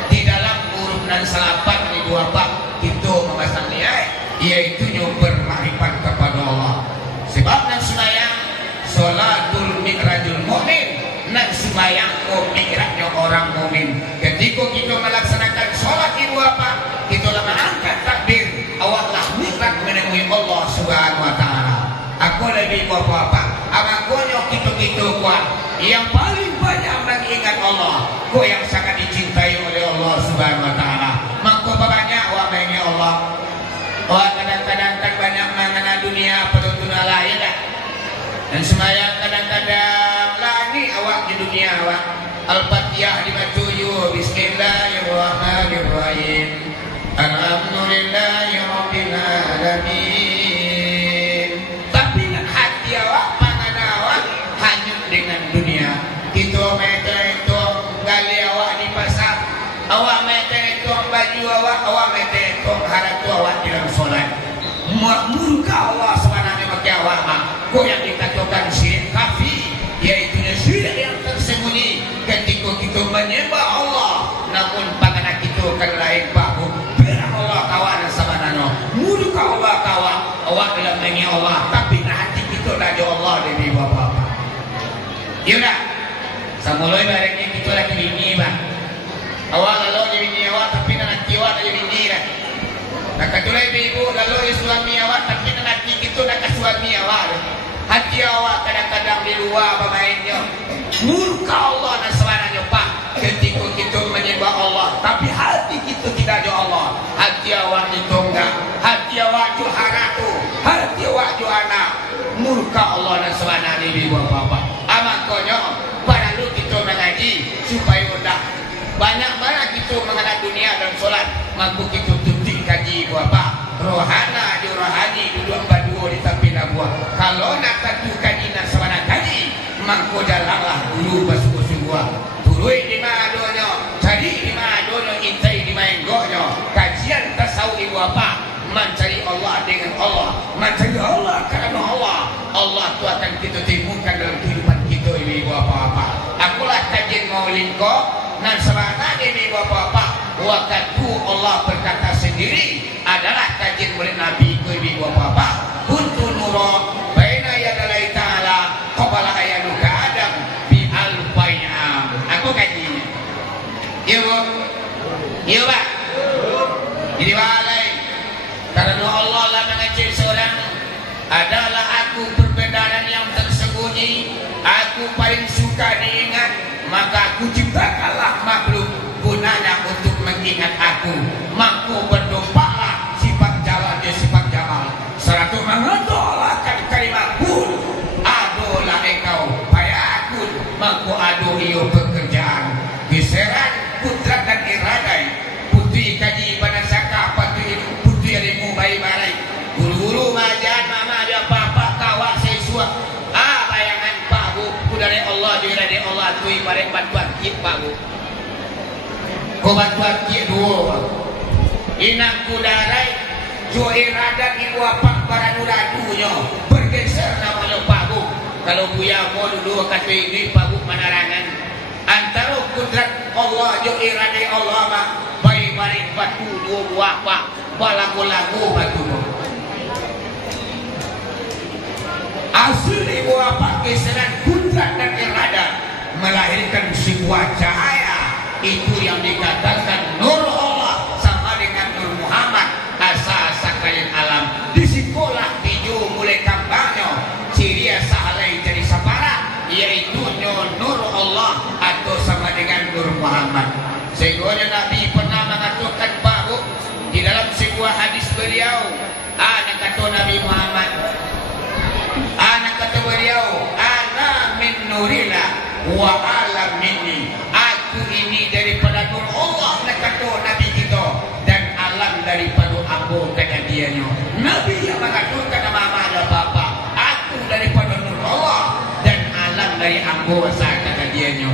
di dalam huruf dan salapan ibu apa kita memasang niat, yaitu bermakrifat kepada Allah. Sebab nan sembahyang salatul mi'rajul mukmin, nan sembahyang mi'rajnya orang mukmin. Ketika kita melaksanakan salat ibu apa, kita lah mengangkat takbir, awaklah mi'raj menemui Allah Subhanahu wa taala. Aku lebih apa-apa, amakonyo kita kuat yang paling banyak mengingat Allah, ko yang sangat dicintai oleh Allah Subhanahu wa taala. Maka banyak awak mengingat Allah. Awak kadang-kadang kan banyak mengenal dunia penuntun Allah ya tak? Dan sembahyang kadang-kadang lagi awak di dunia awak. Al-Fatihah dibaca yu Bismillahirrahmanirrahim. Alhamdulillahirabbil alamin. Tapi hati awak pangan awak hanyut dengan dunia. Kita mereka itu gali awak di pasar. Awak mereka itu baju awak mereka itu harap awak dalam solat. Murka Allah sebenarnya bagi awak mah. Kau yang dikatakan syirik kafir, yaitu syirik yang tersembunyi ketika kita menyembah Allah, namun pandangan kita kan lain bahu. Biar Allah kawan sebenarnya. Murka Allah kawan. Awak dalam mengingat Allah, tapi hati kita dah di Allah dari bapak-bapak. Ya tak? Samulai baliknya kita lagi bini bang. Awak lalu jadi bini awak, tapi nanti awak jadi bini lah. Nak katulai ibu lalu suami awak, tapi nanti kita nak suami awak. Hati awak kadang-kadang di luar bermainnya. Murka Allah dan sebenarnya pak. Ketika kita menyembah Allah, tapi hati kita tidak ada Allah. Hati awak itu enggak. Hati awak itu haratu. Hati awak itu anak. Murka Allah dan sebenarnya ibu bapak. Amakonyo pada lu kita mengaji supaya mudah. Banyak-banyak kita mengenal dunia dan solat. Mampu kita tutup kaji bapak. Rohana di rohani duduk berdua di tepi labuah. Kalau nak satu kaji nak sebanyak kaji, mangko jalanlah dulu basuh-basuh. Turui di mana adonyo, cari di mana adonyo, intai di mana enggohnya. Kajian tasawuf ibu apa mencari Allah dengan Allah, mencari Allah karena Allah. Allah itu akan kita temukan dalam kehidupan kita ini bapak-bapak. Akulah kajian maulid kau dan sebenarnya ini bapak-bapak. Waktu Allah berkata sendiri adalah kajian maulid Nabi kau ini bapak-bapak. Kuntu nuro baina yadalai ta'ala qabala ayanuka Adam bi alfayam. Aku kajian. Iya bu, iya pak. Jadi walai karena Allah lah mengajari seorang adalah aku perbedaan yang tersembunyi, aku paling suka diingat, maka aku ciptakanlah makhluk gunanya untuk mengingat aku. Maka berdompalah sifat jalan dia sifat jamal. Seratu mengadolahkan kalimat pun adolah engkau payah aku, maka ado iyo pekerjaan geseran putra dan iradai putri kaji pada saka putri putri ademu bayi barai guru-guru majan mama dia papa kawak sesua bayangan pak bu ku dari Allah dia dari Allah tu ibarat bantuan kit pak bu ko bantuan kit dua inang ku darai jo iradat ibu apa baranuradunya bergeser namanya pak bu kalau buya mau dulu kata ini pak bu menerangan antara kudrat Allah jo irade Allah mah baik-baik batu dua buah pak balagu-lagu batu asli buah pak keseran kudrat dan irada melahirkan sebuah cahaya itu yang dikatakan nur Allah sama dengan nur Muhammad asa-asa kalian alam di sekolah hijau mulai kampanye Syria sahalai jadi sapara yaitu nur Allah atau sama dengan nur Muhammad. Sehingga Nabi pernah mengatakan baru di dalam sebuah hadis beliau, anak kata Nabi Muhammad, anak kata beliau, ana min nurillah wa alam minni. Aku ini daripada nur Allah, anak kata Nabi kita, dan alam daripada aku kata dianya. Nabi yang mengatakan nama ada bapa, aku daripada nur Allah dan alam dari aku saat kata dianya.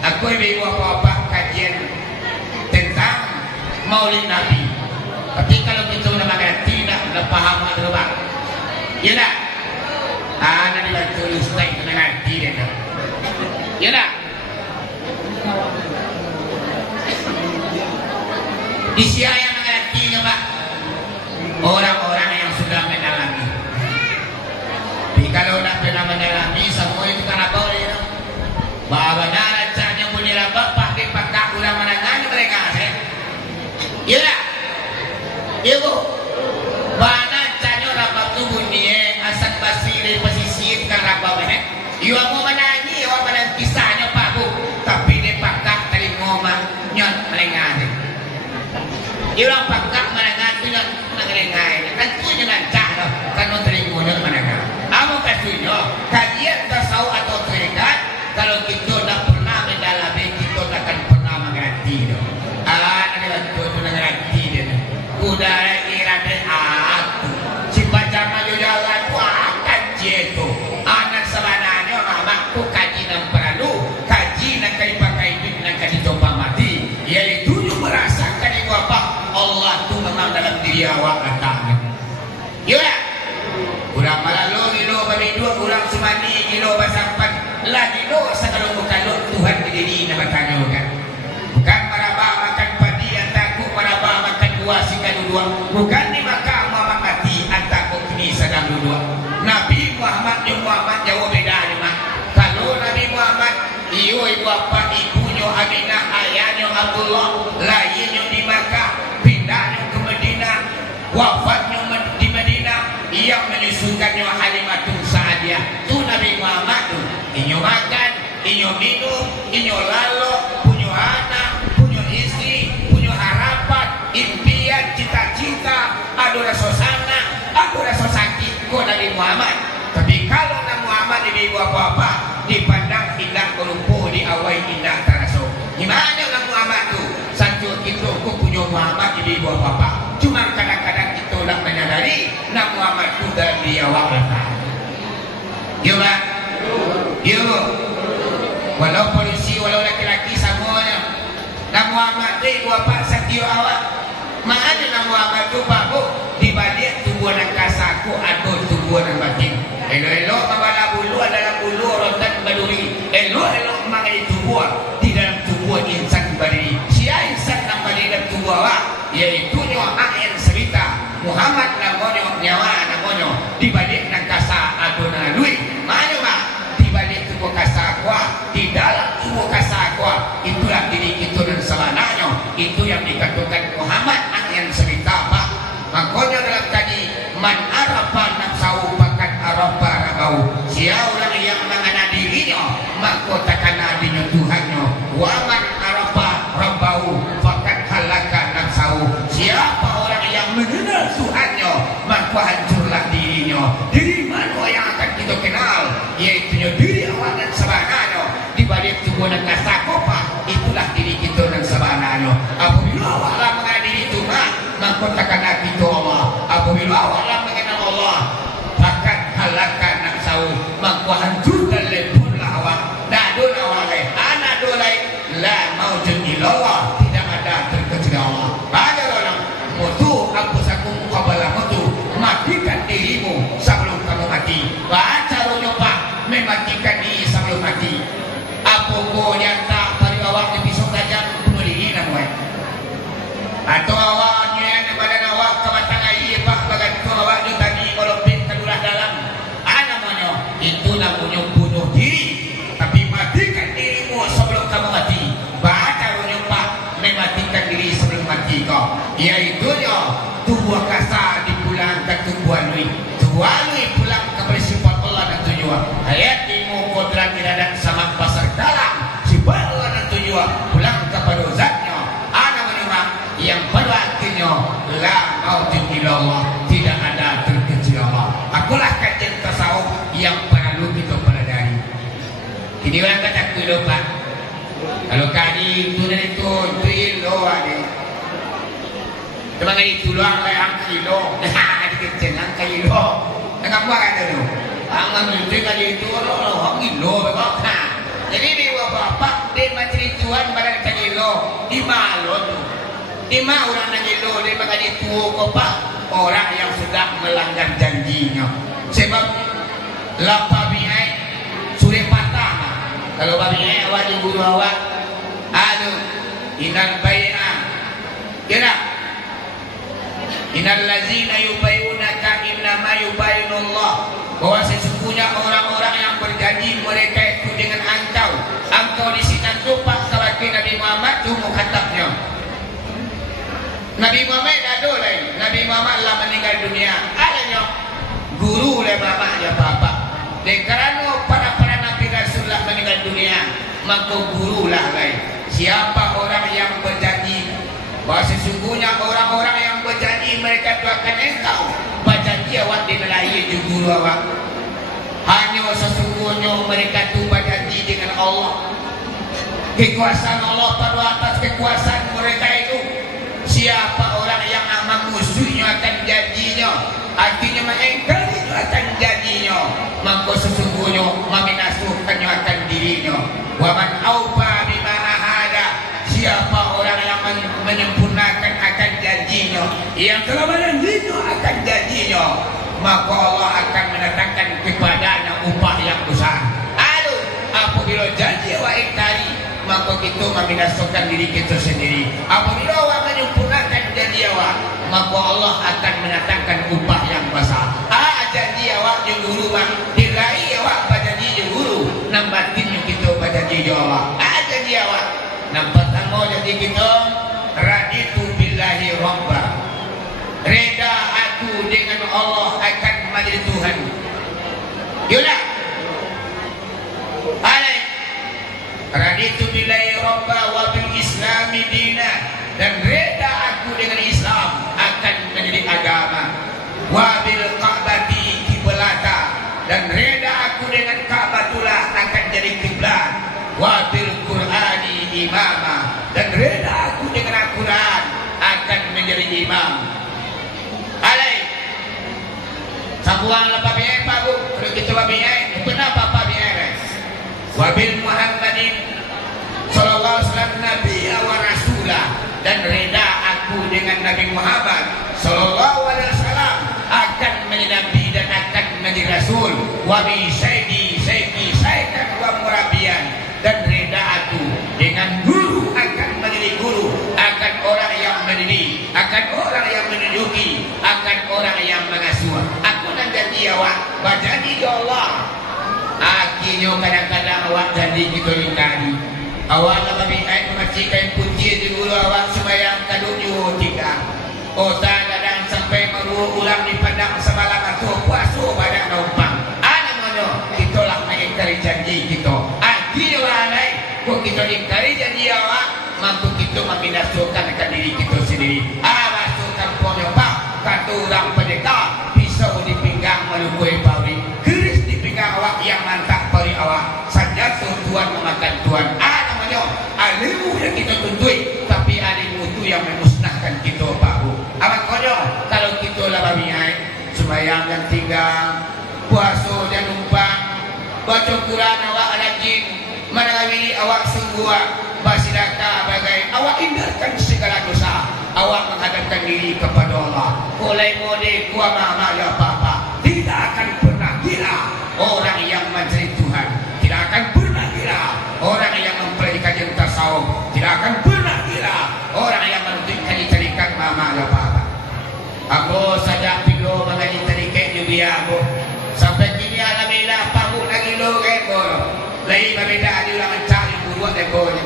Aku ibu apa-apa kajian tentang maulid Nabi. Tapi kalau kita mendengar tidak paham atau apa? Ya tak? Nanti bantu ustaz mendengar tidak. Ya tak? Di siapa yang mengertinya pak? Orang-orang yang sudah mengalami. Tapi kalau tidak pernah mengalami, semua itu karena boleh. Bahwa benar caranya punya bapak di pakak ulang menangani mereka. Iya tak? Iya bu. Bahwa caranya rabak tubuh ni asal basiri pesisir kan rabak benar. Iya mau menangi, awak menang kisahnya pak bu. Tapi di pakak tadi ngomong nyot melengah. Iya pakak menangani tu nyot melengah. Kan tu jangan cah kan mau terima nyot menangani. Apa katanya? Kajian tasawuf atau terikat. Kalau kita tak pernah mendalami, kita tak akan pernah mengerti. Adalah itu mengerti dia. Udara irade aku. Sifat zaman jalan tu akan jatuh. Anak sebenarnya mama tu kaji dan perlu kaji nak dipakai itu nak dicoba mati. Yaitu merasakan itu apa? Allah tu memang dalam diri awak letaknya. Ya. Kurang malah kilo bagi dua kurang semani kilo basampan lah kilo sekalung bukan Tuhan diri nama tanya kan bukan marabah makan padi antaku marabah makan buah sikan dua bukan di makam Muhammad mati antaku kini sedang dua Nabi Muhammad yang Muhammad jauh beda ni mah kalau Nabi Muhammad iyo ibu apa ibunya Aminah ayahnya Abdullah lainnya di Makkah pindahnya ke Madinah wafatnya di Madinah yang menyusukannya Halimatun Sa'adiyah tu Nabi Muhammad tu inyo makan, inyo minum, inyo lalu punya anak, punya istri, punya harapan, impian, cita-cita ada rasa senang, ada rasa sakit kau Nabi Muhammad. Tapi kalau Nabi Muhammad ini apa-apa dipandang indah kelumpuh di awal indah terasa. Gimana Nabi Muhammad tu? Satu kita kau punya Muhammad ini apa-apa. Cuma kadang-kadang kita nak menyadari Nabi Muhammad tu dari awal letak. Ya pak? Ya walau polisi, walau laki-laki semuanya Nabi Muhammad tu ibu apa setiap awak. Mana Nabi Muhammad tu pak bu? Di apabila awak lah mengenal Allah bahkan halakan nafsu maka hancurkan lepurlah awak nadun awak lain anak dolai la maujud illallah tidak ada terkecuali Allah pada orang mutu ampusakum qabala mutu matikan dirimu sebelum kamu mati baca nyoba mematikan diri sebelum mati apa ko yang tak pada awak di pisau tajam bunuh diri namanya atau awaknya yang badan awak kebatang air pak bagan tu awak ni tadi kolopin keluar dalam namanya itu namanya bunuh diri tapi matikan dirimu sebelum kamu mati baca nyoba mematikan diri sebelum mati kau iaitu tubuh kasar dipulangkan tubuh lui pulang kepada sifat Allah dan tujuan ayat ilmu kodrat iradat sama pasar dalam sifat Allah dan tujuan pulang kepada zatnya ada menimang yang pada akhirnya la maujud illallah tidak ada terkecuali Allah akulah kajian tasawuf yang perlu kita pelajari ini orang kata aku lupa kalau kali itu dan itu ilo ada cuma kali itu luang lah kilo kecil angka kilo dengan buat ada tu angan itu kali itu orang kilo jadi dia bapak dia macam tuan badan kilo di malu tu di mana orang nak kilo dia makan itu bapak orang yang sudah melanggar janjinya sebab lapa bihai sudah patah kalau bihai awak di guru awak aduh inal bay'ah kira innal ladzina yubayyi'unaka innama yubayyinullah bahwa sesungguhnya orang-orang yang berjanji mereka itu dengan engkau di sini tupak sebagai Nabi Muhammad itu mukhatabnya Nabi Muhammad ada lain Nabi Muhammad lah meninggal dunia adanya guru oleh bapaknya bapak dan kerana para Nabi Rasulullah meninggal dunia maka guru lah lain siapa orang yang berjanji bahwa sesungguhnya orang-orang yang berjanji mereka itu akan engkau berjanji awak di melayani di guru awak hanya sesungguhnya mereka itu berjanji dengan Allah kekuasaan Allah pada atas kekuasaan mereka itu siapa orang yang amat musuhnya akan janjinya artinya mengingkari akan janjinya maka sesungguhnya meminasuhkannya akan dirinya wa man aufa bima ahada siapa orang yang menyempurnakan akan janjinya yang telah berjanjinya akan janjinya maka Allah akan mendatangkan kepadanya upah yang besar aduh apabila janji awak ingkari maka kita membinasakan diri kita sendiri apabila awak menyempurnakan janji awak maka Allah akan mendatangkan upah yang besar janji awak je guru bang dirai awak berjanji je guru nambatin kita berjanji je Allah janji awak nampak tanggung janji kita raditu billahi rabba reda aku dengan Allah akan menjadi Tuhan yulah alai raditu billahi rabba wa bil islami dina dan reda aku dengan Islam akan menjadi agama wa bil ka'bati kiblata dan reda aku dengan Ka'batullah akan jadi kiblat wa bil qur'ani imama dan reda aku dengan Al-Quran akan menjadi imam alai sabuang apa biaya Pak Bu kalau kita biaya kenapa Pak biaya wa bil Muhammadin sallallahu alaihi wasallam nabiyya wa rasulah dan reda aku dengan Nabi Muhammad sallallahu alaihi wasallam akan menjadi nabi dan akan menjadi rasul wa bi sayyidi sayyidan wa murabiyan dan reda aku dengan guru akan menjadi guru akan orang yang mendidik akan orang yang menunjuki akan orang yang mengasuh aku dan janji awak berjanji ke Allah akhirnya kadang-kadang awak janji kita ingkari awak lebih baik memacikan putih di guru awak sembahyang kaduk juga kadang sampai berulang di padang semalam atau puasa pada numpang namanya kita lah mengingkari janji kita akhirnya lain kok kita ingkari janji awak mampu kita membinasakan akan diri kita sendiri masukkan penyopak kata orang pendekar pisau di pinggang melukai pauri keris di pinggang awak yang mantap pauri awak saja tuan memakan tuan namanya alimu yang kita tuntui tapi alimu itu yang memusnahkan kita Pak Bu awak konyol kalau kita lah babiai sembahyang dan tinggal, puasa dan numpang, baca Quran awak rajin, merawili awak sungguh, bersedekah bagai awak hindarkan segala dosa, awak menghadapkan diri kepada Allah. Oleh model kuah mama ya papa, tidak akan pernah gila orang yang mencari Tuhan, tidak akan pernah gila orang yang mempelajari kajian tasawuf, tidak akan pernah gila orang yang menunjukkan tarikat mama ya papa. Aku saja pilu mengaji tarikat juga aku sampai kini alhamdulillah pamuk lagi lo kebo lagi berbeda ada orang mencari buruan dekonya.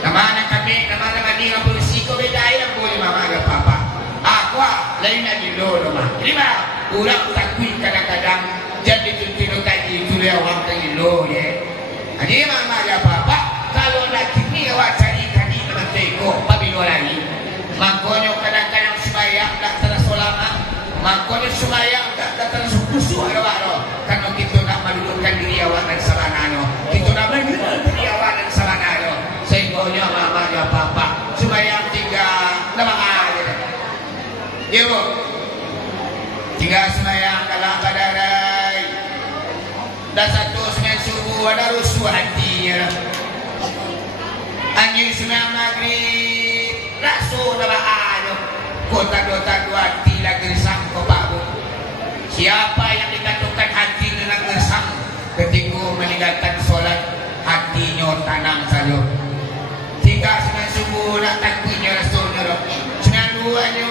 Namanya kami, namanya mandi ngapun siko beda yang boleh mama ya papa. Aku lain lagi lo mah. Jadi mah orang takui kadang-kadang jadi tuntun kaji itu dia orang lagi lo ya. Jadi mama ya papa kalau lagi ni awak cari kaji dengan teko pabilo lagi. Makanya kadang-kadang sembahyang tak tersolama, makanya sembahyang tak tersukusu awak. Karena kita nak mendudukkan diri awak dan saranano, kita nak mendudukkan diri awak dan saranano. Sehingga mama ya papa sembahyang tinggal nama aja. Ya bu, tinggal sembahyang kalau badarai. Dan satu sembahyang subuh ada rusuh hatinya. Angin sembahyang maghrib rasul nama aja. Kota dua hati lagi resang kau babu. Siapa yang dikatakan hati dengan resang ketika meninggalkan solat, hatinya tanam saja. Tiga sembilan subuh nak takutnya rasul nero. Sembilan duanya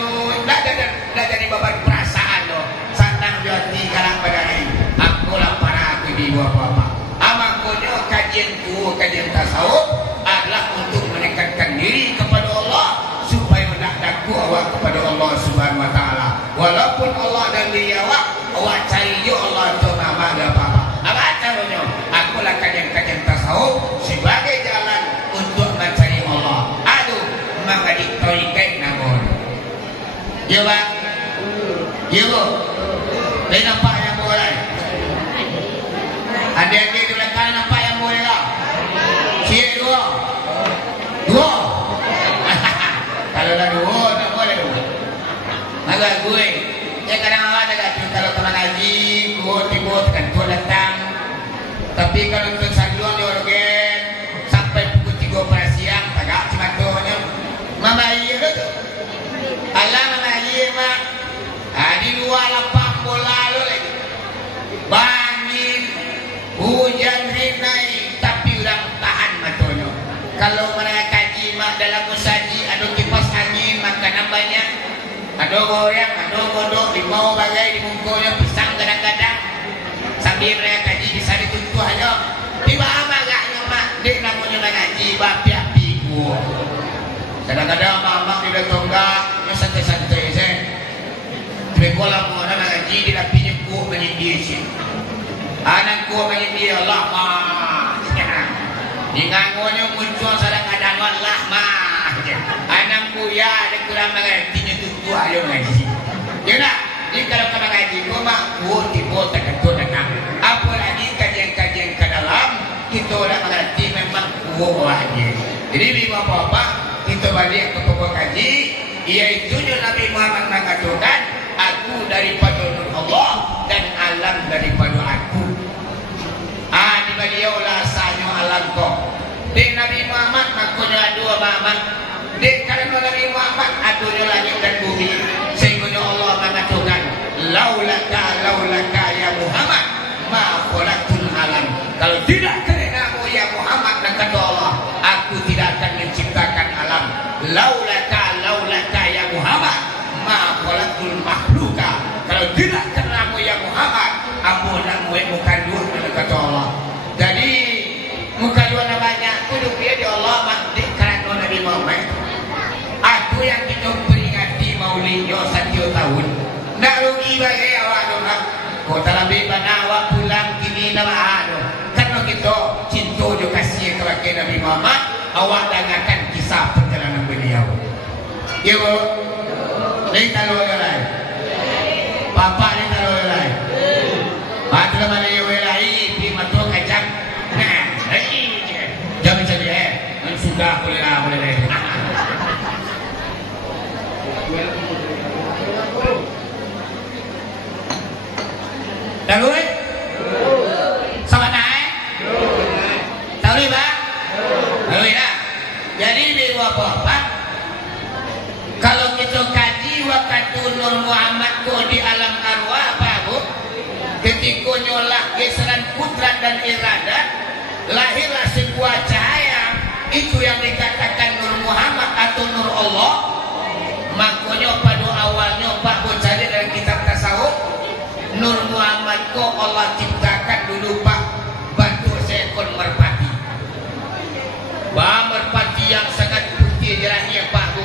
dah jadi beban perasaan lo. Santang dia tiga lang pada hari. Aku lah para aku di dua apa. Amakonya kajian tasawuf adalah untuk mendekatkan diri kepada Allah supaya nak daku awak kepada Allah Subhanahu Wa Taala. Walaupun Allah dan diri awak cari yo Allah tu mama ada apa. Apa caranya? Aku lah kajian tasawuf sebagai jalan untuk mencari Allah. Aduh, mengaji tarikat namun. Ya bang, ya bu. Lain nampak yang boleh. Adik-adik di belakang nampak yang boleh tak? Cik dua. Kalau dah dua, tak boleh dua. Maka gue, kadang awak tak kalau teman haji, gue tiba tekan tua datang. Tapi kalau untuk saluan dia organ sampai pukul 3 pada siang, tak cuma tuanya. Mama iya tu. Allah mama iya mak. Di luar lapang bola lo lagi. Bangin, hujan rinai, tapi orang tahan matonya. Kalau mereka kaji mak dalam usaji, ada kipas angin, makanan banyak. Ada goyang, ada godok, limau bagai di mungkunya, pisang kadang-kadang. Sambil mereka kaji bisa ditutup aja. Tiba agaknya mak, dia namanya mengaji, bapi-api gua. Kadang-kadang mak dia tonggak, dia santai-santai saya. Berkolam orang mengaji, dia lapinya gua menyindir sih. Anak gua menyindir Allah mak. Dengannya muncul kadang-kadang Allah mak. Anak buya ada kurang mengertinya tu ayo ngaji. Ya nak, ni kalau kau ngaji, kau mak kau tiba terketul dengan. Apalagi kajian-kajian ke dalam, kita orang mengerti memang kau wajib. Jadi lima apa kita balik ke pokok kaji, iaitu Nabi Muhammad mengatakan, aku daripada Allah dan alam daripada aku. Di beliau lah sanyo alam kau. Di Nabi Muhammad makanya dua Muhammad. Di karena Nabi Muhammad adunya langit dan bumi. Sehingga Allah mengatakan, laulaka ya Muhammad, ma khalaqtul alam. Kalau tidak kerenamu ya Muhammad, kata Allah, aku tidak akan menciptakan alam. Laulaka ya Muhammad, ma khalaqtul makhluka. Kalau tidak kerenamu ya Muhammad, aku nak bukan dua, kata Allah. Jadi muka dua namanya kuduk dia di Allah mati karena Nabi Muhammad. Aku yang kita peringati maulidnya 1 tahun. Nak rugi bagi awak dong. Kota lebih mana awak pulang kini nama ado. Karena kita cinta juga kasih kepada Nabi Muhammad. Awak dengarkan kisah perjalanan beliau. Ya bu, lain tahu lain. Papa lain tahu lain. Patut mana yang lain di mata kacang. Jangan saja sudah boleh. Tahu sama naik? Tahu ba? Tahu ya. Jadi bapak-bapak, kalau kita kaji waktu Nur Muhammad ko di alam arwah apa bu? Ketika nyolak geseran kudrat dan iradat, lahirlah sebuah cahaya. Itu yang dikatakan Nur Muhammad atau Nur Allah. Makanya pada awalnya Pak Bocari dalam kitab tasawuf, Nur Muhammad kok Allah ciptakan dulu Pak batu seekor merpati. Merpati yang sangat putih jerahnya Pak Bu.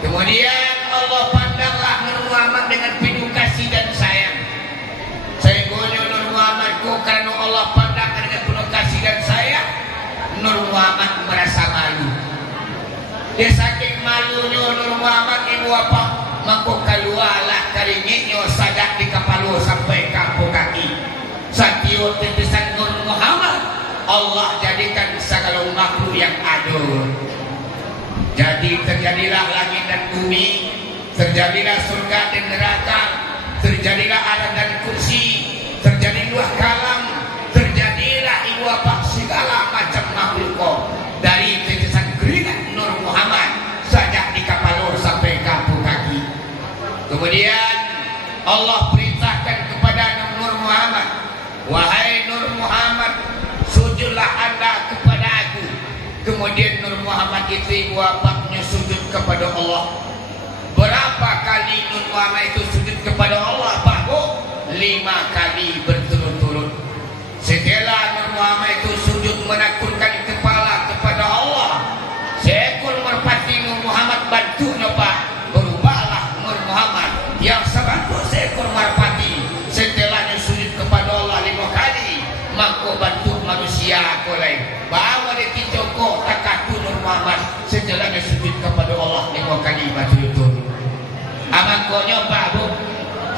Kemudian Allah pandanglah Nur Muhammad dengan penuh kasih dan sayang. Sebenarnya Nur Muhammad kok karena Allah pandang dengan penuh kasih dan sayang, Nur Muhammad merasa malu. Dia saking malunya Nur Muhammad ibu apa? Maka keluarlah keringitnya sadak di kepala sampai kampung kaki. Satyo titisan Nur Muhammad Allah jadikan segala makhluk yang adil. Jadi terjadilah langit dan bumi, terjadilah surga dan neraka, terjadilah alam dan kursi, terjadilah kalam, terjadilah ibu apa segala macam makhluk dari titisan keringat Nur Muhammad sejak di kepala sampai kampung kaki. Kemudian Allah perintahkan kepada Nur Muhammad, wahai Nur Muhammad, sujudlah anda kepada aku. Kemudian Nur Muhammad itu bapaknya sujud kepada Allah. Berapa kali Nur Muhammad itu sujud kepada Allah Pak Bu? 5 kali berturut-turut. Setelah Nur Muhammad itu sujud menaklukkan kepala kepada Allah, seekor merpati Nur Muhammad bantunya Pak, berubahlah Nur Muhammad yang sebantu seekor merpati. Setelahnya sujud kepada Allah 5 kali, maka bantu manusia aku lain. Bawa dia kicoko takatu Nur Muhammad. Setelahnya sujud kepada Allah 5 kali berturut-turut. Amakonya Pak Bu,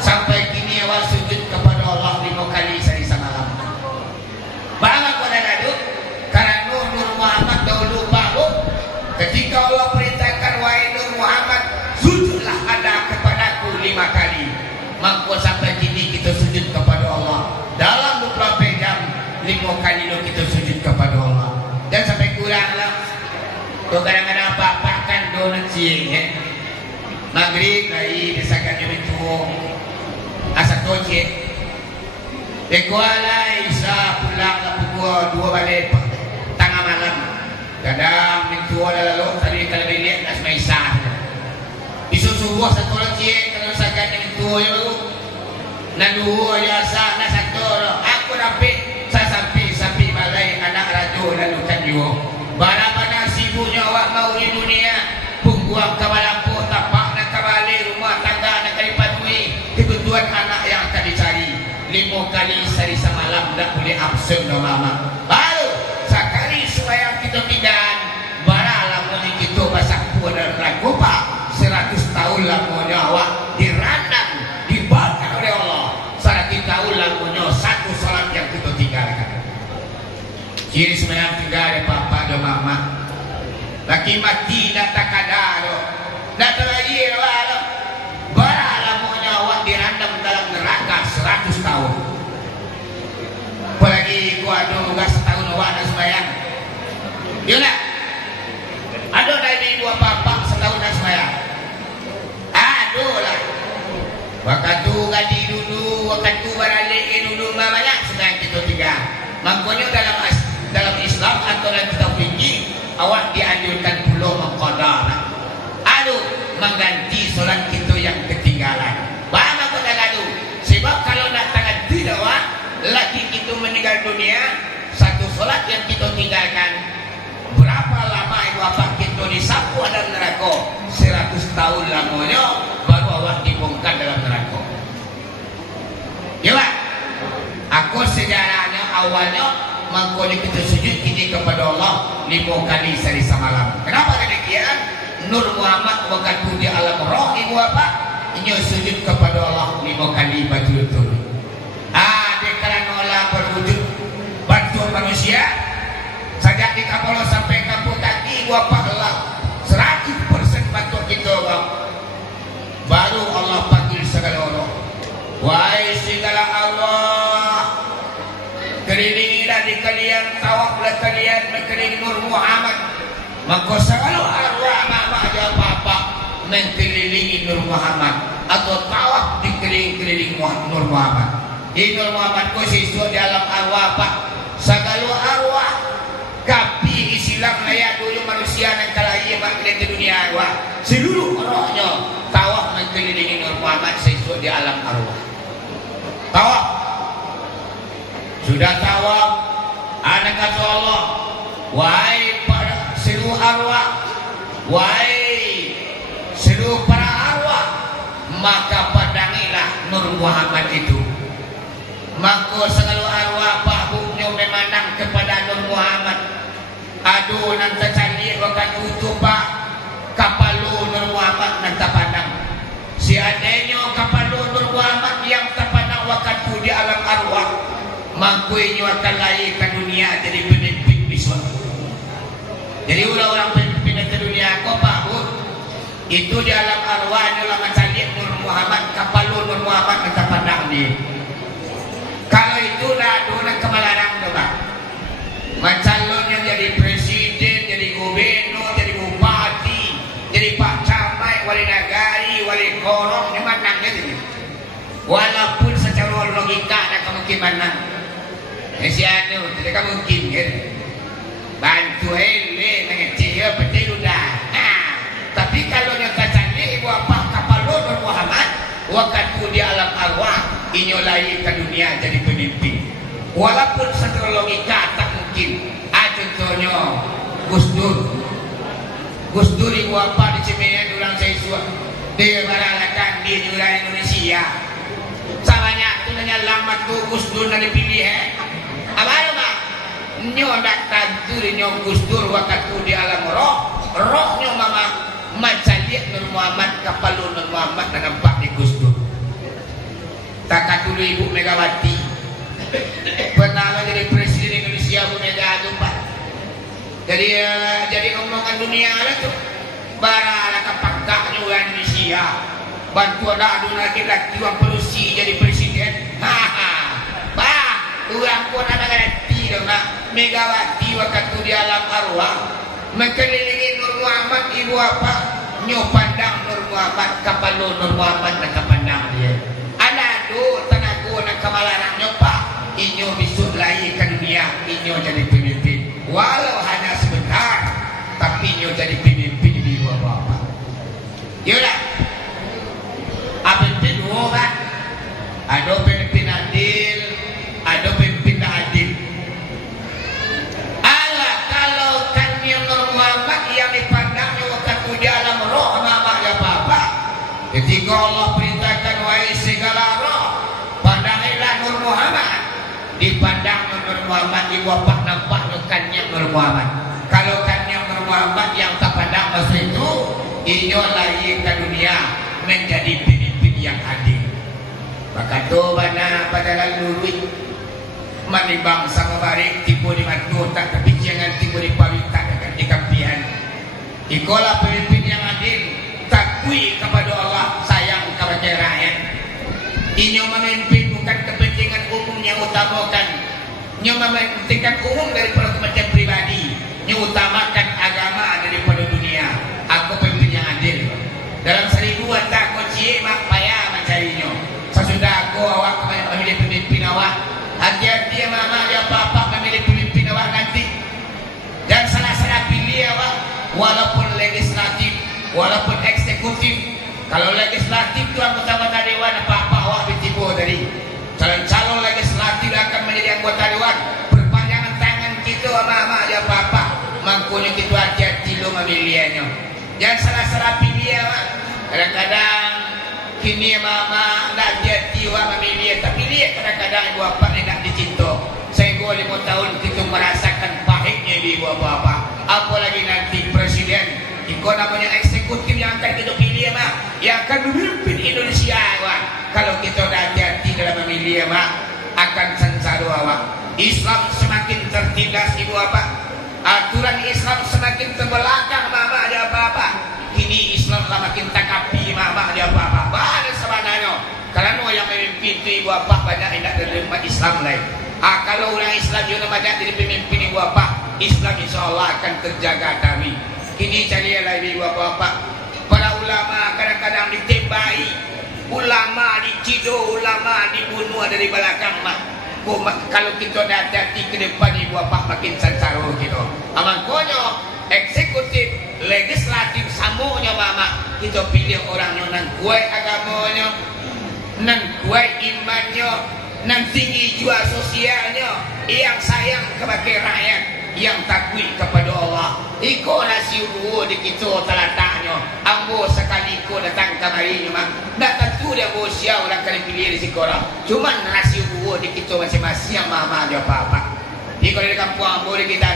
sampai kini awal sujud kepada Allah 5 kali sehari semalam. Bagaimana kau dah aduk? Karena Nur Muhammad dahulu Pak Bu, ketika Allah perintahkan wahai Nur Muhammad, sujudlah anda kepadaku 5 kali. Maka sampai kini kita sujud kepada Allah. Dalam beberapa jam 5 kali kita sujud kepada Allah. Dan sampai kurang lah. Kau kadang-kadang apa-apa kan donat siang ya. Maghrib lagi desakan jam itu asal toce. Ekuala Isa pulang ke pukul 2 balik tengah malam. Kadang itu ada lalu tadi kalau lihat asma Isa. Isu subuh satu lagi kalau desakan jam itu ya lu. Nalu ya sa na satu. Aku dapat sampai balai anak raja lalu kan jiwa. Barang-barang sibuknya awak mau di dunia. Pungguang kabalampu tapak nak kabali rumah tangga nak kalipatui kebutuhan anak yang akan dicari 5 kali sehari semalam tak boleh absen no mama. Baru sekali supaya kita tidak baralah muni kita basak puan dan lagu pak 100 tahun lamunya awak dirandang dibakar oleh Allah 100 tahun lamunya satu salat yang kita tinggalkan. Kiri sebenarnya tinggal ada papa dan mama. Laki mati data kadaro data lagi wala baralah maunya awak dirandam dalam neraka 100 tahun. Apalagi gua ada setahun awak dah sembahyang. Gimana? Ada dari 2 bapak setahun dah sembahyang. Aduh lah. Waktu gaji dulu, waktu baralik dulu banyak sedang kita tiga. Makanya dalam Islam atau dalam kitab fikih awak dianjurkan pula mengqada. Mengganti solat kita yang ketinggalan. Bagaimana kau dah gaduh? Sebab kalau nak tangan tidak awak, lagi kita meninggal dunia, satu solat yang kita tinggalkan. Berapa lama ibu bapak kita disapu dalam neraka? 100 tahun lamanya baru awak dibongkar dalam neraka. Ya Pak? Aku sejarahnya awalnya mengkoni kita sujud kini kepada Allah 5 kali sehari semalam. Kenapa demikian? Nur Muhammad waktu di alam roh ibu apa? Ini sujud kepada Allah 5 kali berturut-turut. Dia kerana Allah berwujud bantu manusia sejak di kapal sampai kampung kaki ibu apa Allah 100% bantu kita bang. Baru Allah panggil segala orang. Wahai segala Allah kalian mengkelilingi Nur Muhammad, maka selalu arwah mama aja apa mengkelilingi Nur Muhammad atau tawaf dikeliling-keliling Nur Muhammad. Di Nur Muhammad ko siswa di alam arwah apa? Segala arwah kapi Islam layak dulu manusia yang kalahir makin di dunia arwah. Seluruh rohnya tawaf mengkelilingi Nur Muhammad siswa di alam arwah. Tawaf. Sudah tawaf, anak kata Allah, wahai para seluruh arwah, wahai seluruh para arwah, maka pandangilah Nur Muhammad itu. Maka segala arwah bahuknya memandang kepada Nur Muhammad. Aduh nanti cari wakat utuh pak kapalu Nur Muhammad nanti pandang. Si adanya kapalu Nur Muhammad yang terpandang wakatu di alam arwah, mangkuinya akan lahir ke dunia jadi pemimpin besok. Jadi orang-orang pemimpin ke dunia kau bahut itu di alam arwah adalah macam Nur Muhammad kapalu Nur Muhammad nanti pandang dia. Kalau itu dah dona kemalarang doa. Macalon yang jadi presiden, jadi gubernur, jadi bupati, jadi pak camat, wali nagari, wali korong, ni menang gitu. Walaupun secara logika ada kemungkinan menang. Si anu tidak mungkin gitu. Bantu hele mengecil betul dah. Tapi kalau yang kacang ibu apa kapal Nur Muhammad, waktu di alam arwah inyo lahir ke dunia jadi pemimpin. Walaupun secara logika tak mungkin. Contohnya Gus Dur ibu apa di Cimene dulang Saiswa dia meralakan di jualan Indonesia. Salahnya tu nanya lama tu Gus Dur nak dipilih apa? Nyo dak tantur nyo Gus Dur waktu di alam rohnya mama macam lihat Nur Muhammad kapal Nur Muhammad dan nampak di Gus Dur. Tak dulu Ibu Megawati pernah jadi presiden Indonesia Bu Mega itu Pak. Jadi omongan dunia lah tu. Bara lah kapaknya orang Indonesia. Bantu ada laki-laki orang polusi jadi presiden. Bah, orang pun ada garanti dong nak. Megawati waktu di alam arwah mengkelilingi Nur Muhammad ibu apa? Nyo pandang Nur Muhammad kapal Nur Muhammad dan kapandang dia. Ada tu tenaga nak kemalarang nyopa inyo bisut lahir ke dunia inyo jadi pemimpin walau hanya sebentar tapi inyo jadi pemimpin di bawah-bawah. Yolah pemimpin dua kan ada pemimpin adil ada pemimpin tak adil. Allah kalau kan Nur Muhammad yang dipandangnya waktu di alam roh nama dia apa ketika Allah perintahkan wahai segala roh pandangilah Nur Muhammad. Dipandang Nur Muhammad di wapak nampak kannya Nur Muhammad. Kalau kannya Nur Muhammad yang tak pandang masa itu inyo lahir ke dunia menjadi pemimpin yang adil. Maka tu bana pada lalu mani bangsa mabarik tipu di matu tak tapi jangan tipu di pawit tak akan dikampihan. Ikolah pemimpin yang adil takui kepada Allah sayang kepada rakyat. Inyo memimpin bukan kepentingan umum yang utamakan. Inyo mementingkan umum daripada kepentingan pribadi. Inyo utamakan agama daripada dunia. Aku pemimpin yang adil. Dalam 1000 tak aku cie mak payah mencarinya. Sesudah aku awak memilih pemimpin awak. Hati-hati mama dia papa memilih pemimpin awak nanti. Dan salah-salah pilih awak walaupun legislatif, walaupun eksekutif. Kalau legislatif itu anggota dewan apa-apa awak ditipu tadi. Calon-calon legislatif akan menjadi anggota dewan. Perpanjangan tangan kita ama-ama aja apa-apa. Mangkunya kita hati-hati lo memilihnya. Jangan salah-salah pilih awak. Kadang-kadang kini ama-ama tak hati-hati awak memilih. Tapi lihat kadang-kadang ibu apa yang tak dicinta. Saya 5 tahun kita merasakan pahitnya di ibu apa-apa. Apalagi nanti presiden. Iko namanya eksekutif yang akan kita pilih mak, yang akan memimpin Indonesia mak. Kalau kita dah hati-hati dalam memilih mak, akan sengsara awak. Islam semakin tertindas ibu apa? Aturan Islam semakin terbelakang mama ada apa-apa. Kini Islam lah makin takapi mama ada apa-apa. Banyak sebenarnya. Kalau yang memimpin itu ibu apa banyak tidak terima Islam lain. Kalau orang Islam juga banyak jadi pemimpin ibu apa. Islam insyaAllah akan terjaga kami. Ini cari lagi bapak-bapak. Para ulama kadang-kadang ditembaki, ulama diciduk, ulama dibunuh dari belakang mah. Kalau kita dah hati-hati ke depan ni bapak makin sancaru gitu. Makanya eksekutif, legislatif samunya mama kita pilih orang yang nan kuat agamanya, nan kuat imannya, nan tinggi jua sosialnya, yang sayang kepada rakyat, yang takut kepada Allah. Iko nasi uwo di kita telatahnya. Ambo sekali ko datang kemari mah. Dah tentu dia bosia orang kali pilih di sekolah. Cuman nasi uwo di kita masing-masing yang mama dia apa-apa. Di kalau di kampung ambo di kita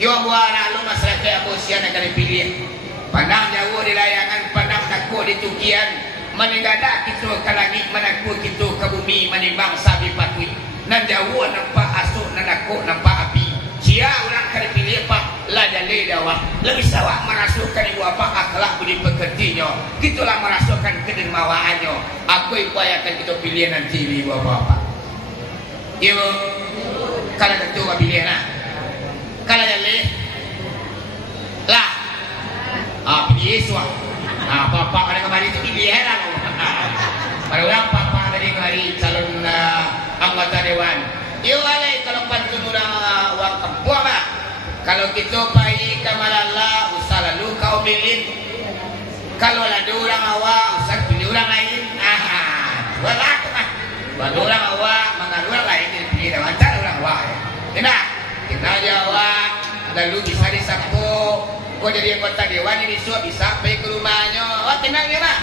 6. Yo buat lalu masyarakat bosia nak kali pilih. Pandang jauh di layangan, pandang takut di tukian. Menegada kita ke langit, menakut kita ke bumi, menimbang sabi patui. Nan jauh nampak asuk, nan takut nampak api. Sia orang kali pilih pak lah jalih dawah. Lebih sawak merasukan ibu apa akhlak budi pekertinya. Gitulah merasukan kedermawaannya. Aku upayakan kita pilih nanti ibu apa. Ibu kalau tentu pilih nak. Kalau jalih lah. Pilih suah. Papa pada kemarin itu pilih lah. Pada orang papa tadi kemarin calon anggota dewan. Iyo alai kalau pantun orang wang kampung apa? Kalau kita pergi ke Malala, usah lalu kau milih. Kalau ada orang awak, usah pilih orang lain. Walak mah. Kalau orang awak, mengaruh orang lain pilih macam orang awak. Tidak, kita jawab. Lalu bisa disapu. Kau jadi anggota dewan ini suap bisa pergi ke rumahnya. Wah tenang dia mah.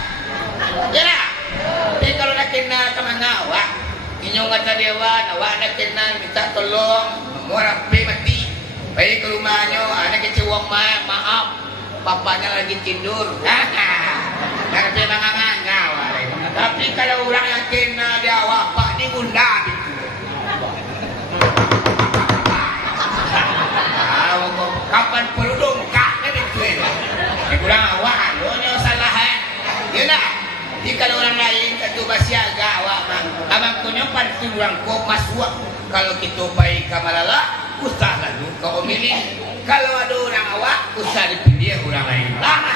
Ya lah. Tapi kalau nak kena teman awak. Inyong kata dewan, awak nak kenal minta tolong, mau rapi mati. Pergi ke rumahnya, anak kecil uang maaf, papanya lagi tidur. Rapi mangang-mangang. Tapi kalau orang yang kenal dia awak, pak ni bunda gitu. Kapan perlu dongkak kan itu ya. Kurang awak, lo salah ya. Ya nak. Jadi kalau orang lain tentu masih agak awak mah. Abang punya pantu orang kau masuk. Kalau kita baik ke Malala, usah lalu kau milih. Kalau ada orang awak, usah dipilih orang lain. Lama.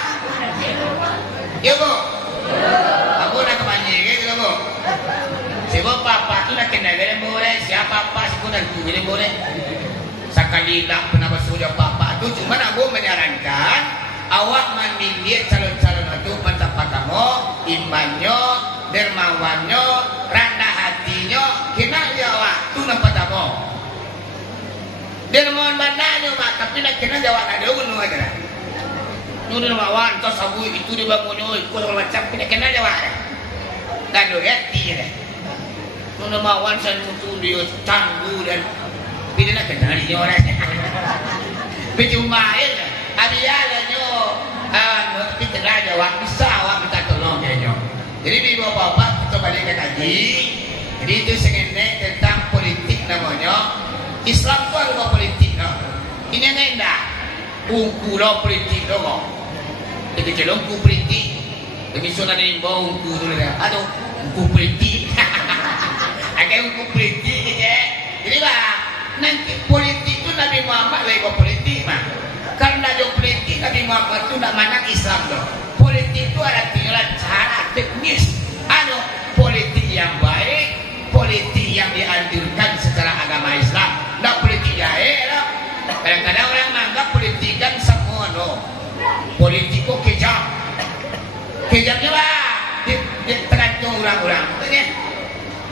Ya bu. Aku nak kemana gitu bu. Sebab papa tu nak kenal dengan boleh. Siapa papa si kunan tu jadi boleh. Sekali tak pernah bersudah papa tu. Cuma aku menyarankan. Awak memilih calon-calon itu mantap kamu, imannya, dermawannya, rendah hatinya, kena jawab tu nampak kamu. Dermawan bandanya mak, tapi nak kena jawab ada unu aja lah. Tu dermawan, tu sabu itu dibangunnya, ikut macam kena jawab. Dan do hati lah. Tu dermawan santu dia tangguh dan bila nak kenal dia orang. Percuma ya. Adialanya kita dah jawab bisa awak minta tolong dia. Jadi di bapak-bapak kita balik ke kaji. Jadi itu sebenarnya tentang politik namanya. Islam tu ada politik no. Ini yang indah. Ungku lo politik lo. Jadi kalau ungku politik, demi sunan ini bawa ungku tu lah. Aduh, ungku politik. Agak ungku politik je. Jadi bah nanti politik tu Nabi Muhammad lagi politik mah. Karena ada politik Nabi Muhammad itu tidak mana Islam loh. Politik itu ada tinggal cara teknis. Ada politik yang baik, politik yang dianjurkan secara agama Islam. Tidak politik jahil loh. Kadang-kadang orang menganggap politik kan semua loh. Politik kok kejam. Kejamnya lah. Dia tergantung orang-orang.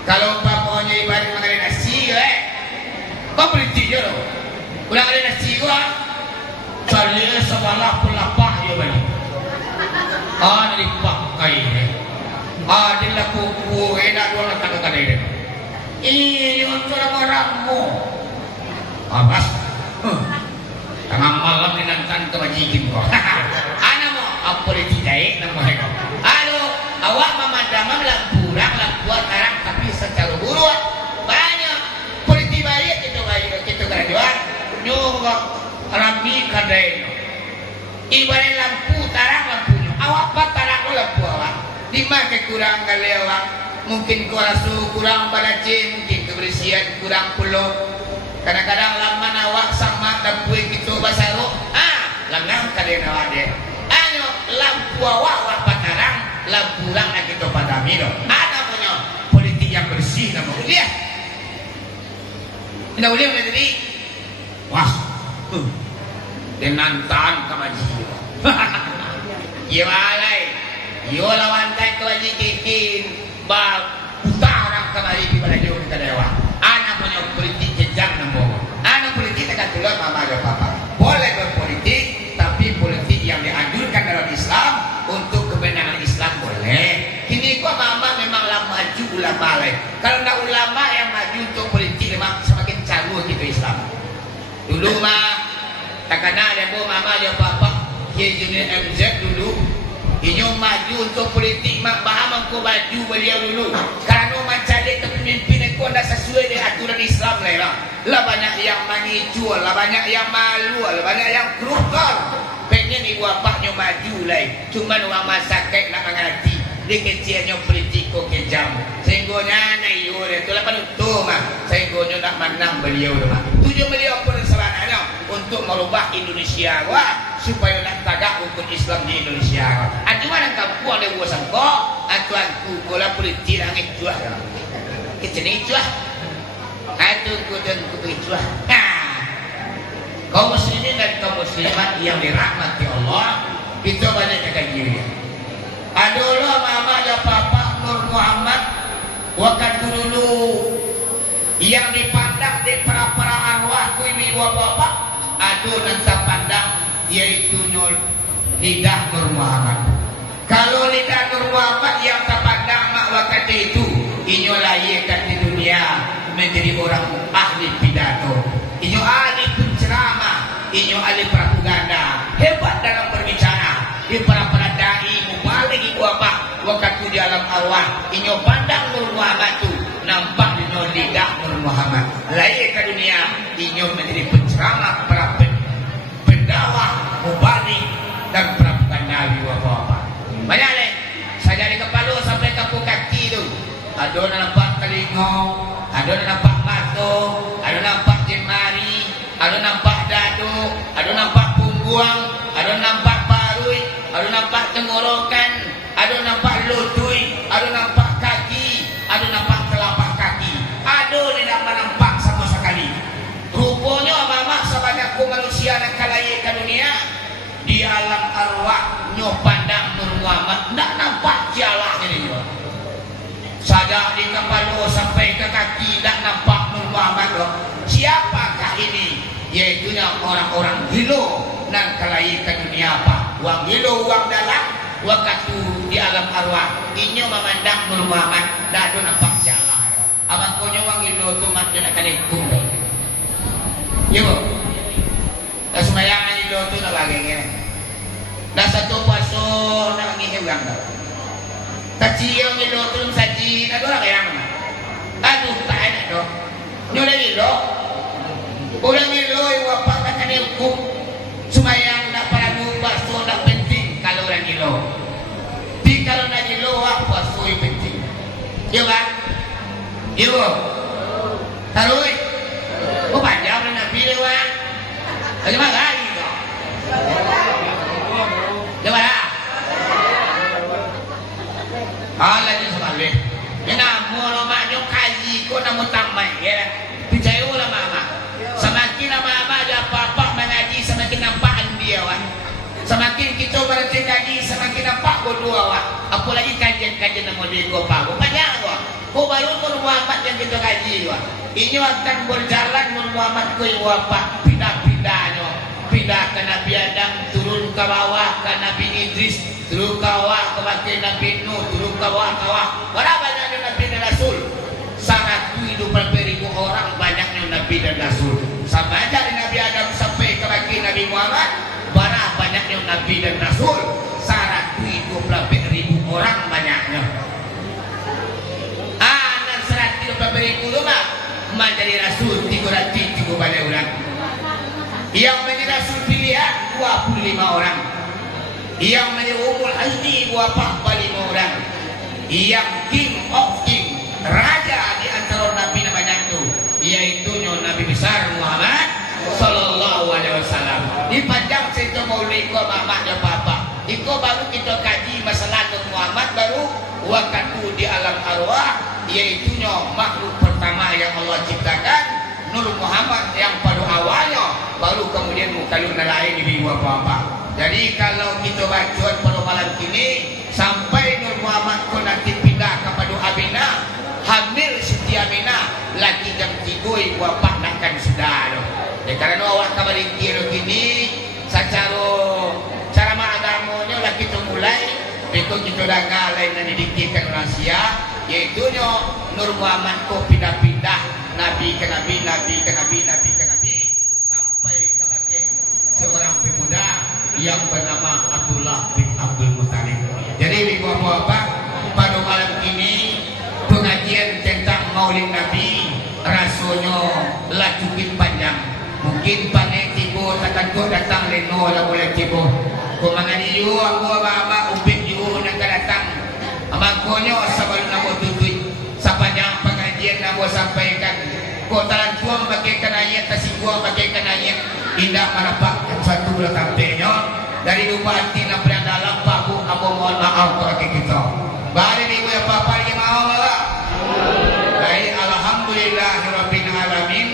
Kalau bapaknya ibarat mengenai nasi, kok politik loh. Ulang ada nasi gua. Salih sebalah pelapah dia balik. Ada dipakai ni. Ada laku enak dua nak kata dia. Ini untuk orang-orangmu. Awas. Tengah malam ni nanti kebajikin kau. Anak mo apa dia tidak namanya kau. Halo, awak memandang lampuran lampuan terang tapi secara buruk banyak politik baik kita kerajaan nyuruh Rami kadai ibarat lampu tarang lampunya awak apa tarang lampu awak lima kekurang kali awak mungkin kuarasu kurang balace mungkin kebersihan kurang pulau Kadang-kadang lama nawak sama dapui gitu basaru lengang kadang awak dia anyo lampu awak patarang lampu lang na gitu padamino ada punya politik yang bersih nama uliah ina uliah na diri wah denantan kamaji iya walay iyo lawan tay kawaji kikin ba utarang kamari di pada jauh kita dewa anak punya politik jejak nambah anak politik akan keluar mama dan papa boleh berpolitik tapi politik yang dianjurkan dalam Islam untuk kebenaran Islam boleh kini gua mama memang lama maju ulama lain kalau tidak ulama yang maju untuk politik memang semakin canggih gitu Islam dulu mah tak kenal ada bu mama ada papa Kiai Junior MZ dulu inyo maju untuk politik mak paham aku maju beliau dulu karena mencari kepemimpinan ku anda sesuai dengan aturan Islam lah banyak yang mengicul lah banyak yang malu lah banyak yang kerukar pengen ibu bapaknya maju lah cuma orang masyarakat nak mengerti dia kecilnya politik kok kejam sehingga na iyo itu lah penutup mah sehingga nak menang beliau mah tujuan beliau pun sebenarnya untuk merubah Indonesia wah supaya nak tagak hukum Islam di Indonesia acuan ang kampu ada buah sangko acuan ku kola politik ang icuah kecil icuah atu kudan ku icuah kaum muslimin dan kaum muslimat yang dirahmati Allah itu banyak jaga diri adulah mama ya papa Nur Muhammad waktu dulu yang dipandang di para arwah ku ibu bapak aduh nanti pandang yaitu lidah Nur Muhammad. Kalau lidah Nur Muhammad yang terpandang mak waktu itu inyo lahirkan di dunia menjadi orang ahli pidato inyo ahli penceramah inyo ahli propaganda hebat dalam berbicara di para dai mubalik ibu apa waktu di alam arwah inyo pandang Nur Muhammad itu nampak inyo lidah Nur Muhammad lahir ke dunia inyo menjadi penceramah para pendakwah mubalik dan propaganda ibu apa banyak leh saya dari kepala sampai ke kaki itu ada nampak telinga ada nampak mata ada nampak jemari ada nampak dadu ada nampak punggung ada nampak parui ada nampak tenggorokan ada nampak lutut ada nampak kaki ada nampak telapak kaki ada tidak nampak sama sekali rupanya mama sebanyak manusia yang kalahir ke dunia di alam arwah nyo pandang Nur Muhammad tidak nampak jalan ini juga saja di kepala sampai ke kaki tidak nampak Nur Muhammad siapakah ini yaitu orang-orang gilo dan kalahir ke dunia apa uang gilo uang dalam waktu di alam arwah inyo memandang Nur Muhammad tidak ada nampak jalan abang punya uang gilo tu macam nak kena hukum ya bu dah sembayangan gilo tu nak bagi dah satu puasa nak bagi hewan saji yang gilo tu saji nak orang yang mana aduh tak ada tu nyolah gilo orang gilo yang apa tak kena hukum sembayang nak pada puasa tak penting kalau orang gilo tapi kalau nak gilo puasa yang penting ya kan ya bu taruh kau panjang orang Nabi lewat macam mana lagi tu gimana lagi sebalik ini namun maju kaji kau namun tambah ya percaya lah mama semakin mama ada apa-apa mengaji semakin nampakan dia wah semakin kita berhenti kaji semakin nampak berdua wah apalagi kajian-kajian nama dia kau apa banyak wah kau baru Nur Muhammad yang kita kaji wah ini akan berjalan Nur Muhammad kau apa pindah-pindahnya pindah ke Nabi Adam turun ke bawah ke Nabi Idris turun ke bawah ke Nabi Nuh turun ke bawah berapa banyaknya Nabi dan Rasul sangat hidup beribu orang banyaknya Nabi dan Rasul sama aja dari Nabi Adam sampai ke bagi Nabi Muhammad berapa banyaknya Nabi dan Rasul sangat hidup beribu orang banyaknya dan 130.000 rumah menjadi Rasul 300 banyak orang yang menjadi Rasul pilihan 25 orang yang menjadi Umul Azmi 45 orang yang King of King raja di antara Nabi namanya itu yaitu Nabi besar Engkau baru kita kaji masalah Nur Muhammad baru waktu di alam arwah, yaitunya makhluk pertama yang Allah ciptakan Nur Muhammad yang pada awalnya, baru kemudian mukalun lain di apa-apa. Jadi kalau kita baca pada malam ini sampai Nur Muhammad ko nanti pindah kepada Aminah, hamil Siti Aminah lagi jam 3 ibu bapak nakkan sudah. Karena awak kembali kira kini cara agamanya lah kita mulai itu kita dah ngalai dan didiktikan rahasia, yaitu Nur Muhammad ko pindah-pindah nabi ke nabi, nabi ke nabi, nabi ke nabi sampai kepada seorang pemuda yang bernama Abdullah bin Abdul Muttalib. Jadi bapak pada malam ini pengajian tentang Maulid Nabi rasanya lah cukup panjang. Mungkin panai tibo takkan datang leno lah boleh tibo. Kau mengani you aku apa upik you nak datang. Makanya sebelum nak tutup sepanjang pengajian nak sampaikan. Kau talan tuang bagaikan ayat, tasingguang bagaikan ayat. Indah merapak satu bulan tampilnya dari bupati nak berada dalam paku. Aku mohon maaf kepada kita. Balik ibu ya bapak yang mau lah. Baik, alhamdulillahirabbil alamin.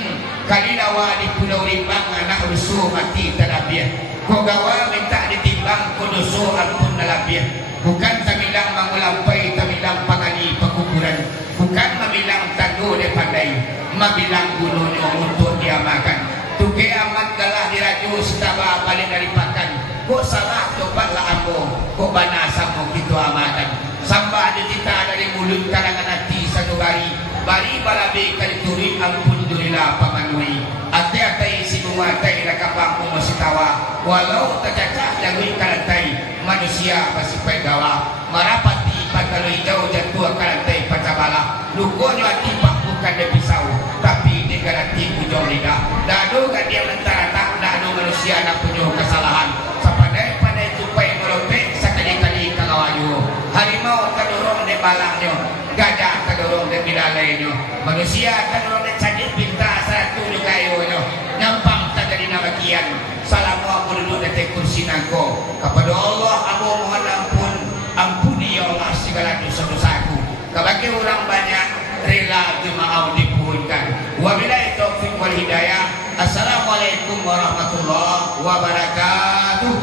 Kalina wa di pulau Limbang anak rusuh mati terabiah. Kau gawa minta ditimbang kudusu alpun nalabiah. Bukan tamilang mengulampai tamilang pangani pekuburan. Bukan memilang tangguh de pandai. Memilang gunungnya untuk diamakan. Tuke amat galah diraju setaba balik dari pakan. Kok salah cobalah ambo. Kok banasa mau gitu amatan. Sambah dicita dari mulut karangan hati satu bari. Bari balabe kali turi ampun durilah pamanui. Ate-ate si bumatai nakapang masih tawa. Walau tercacah lagui karantai manusia masih pegawa. Marapati patalui jauh jatuh karantai pacabala. Lukonyo atipak bukan de pisau, tapi de garanti ujung lidah. Dado kan dia mentara dado manusia nak punya kesalahan. Sepandai-pandai tupai meropek sekali-kali kagawayu. Harimau terdorong de balangnya. Gajah terdorong dan bidalainya. Manusia terdorong dan cadir pinta satu di kayunya. Nyampang tak jadi nama kian. Salamu aku duduk di kursi nangko. Kepada Allah aku mohon ampun. Ampuni ya Allah segala dosa-dosaku. Kepada orang banyak rela jemaah dipuhunkan. Wabillahi taufiq wal hidayah. Assalamualaikum warahmatullahi wabarakatuh.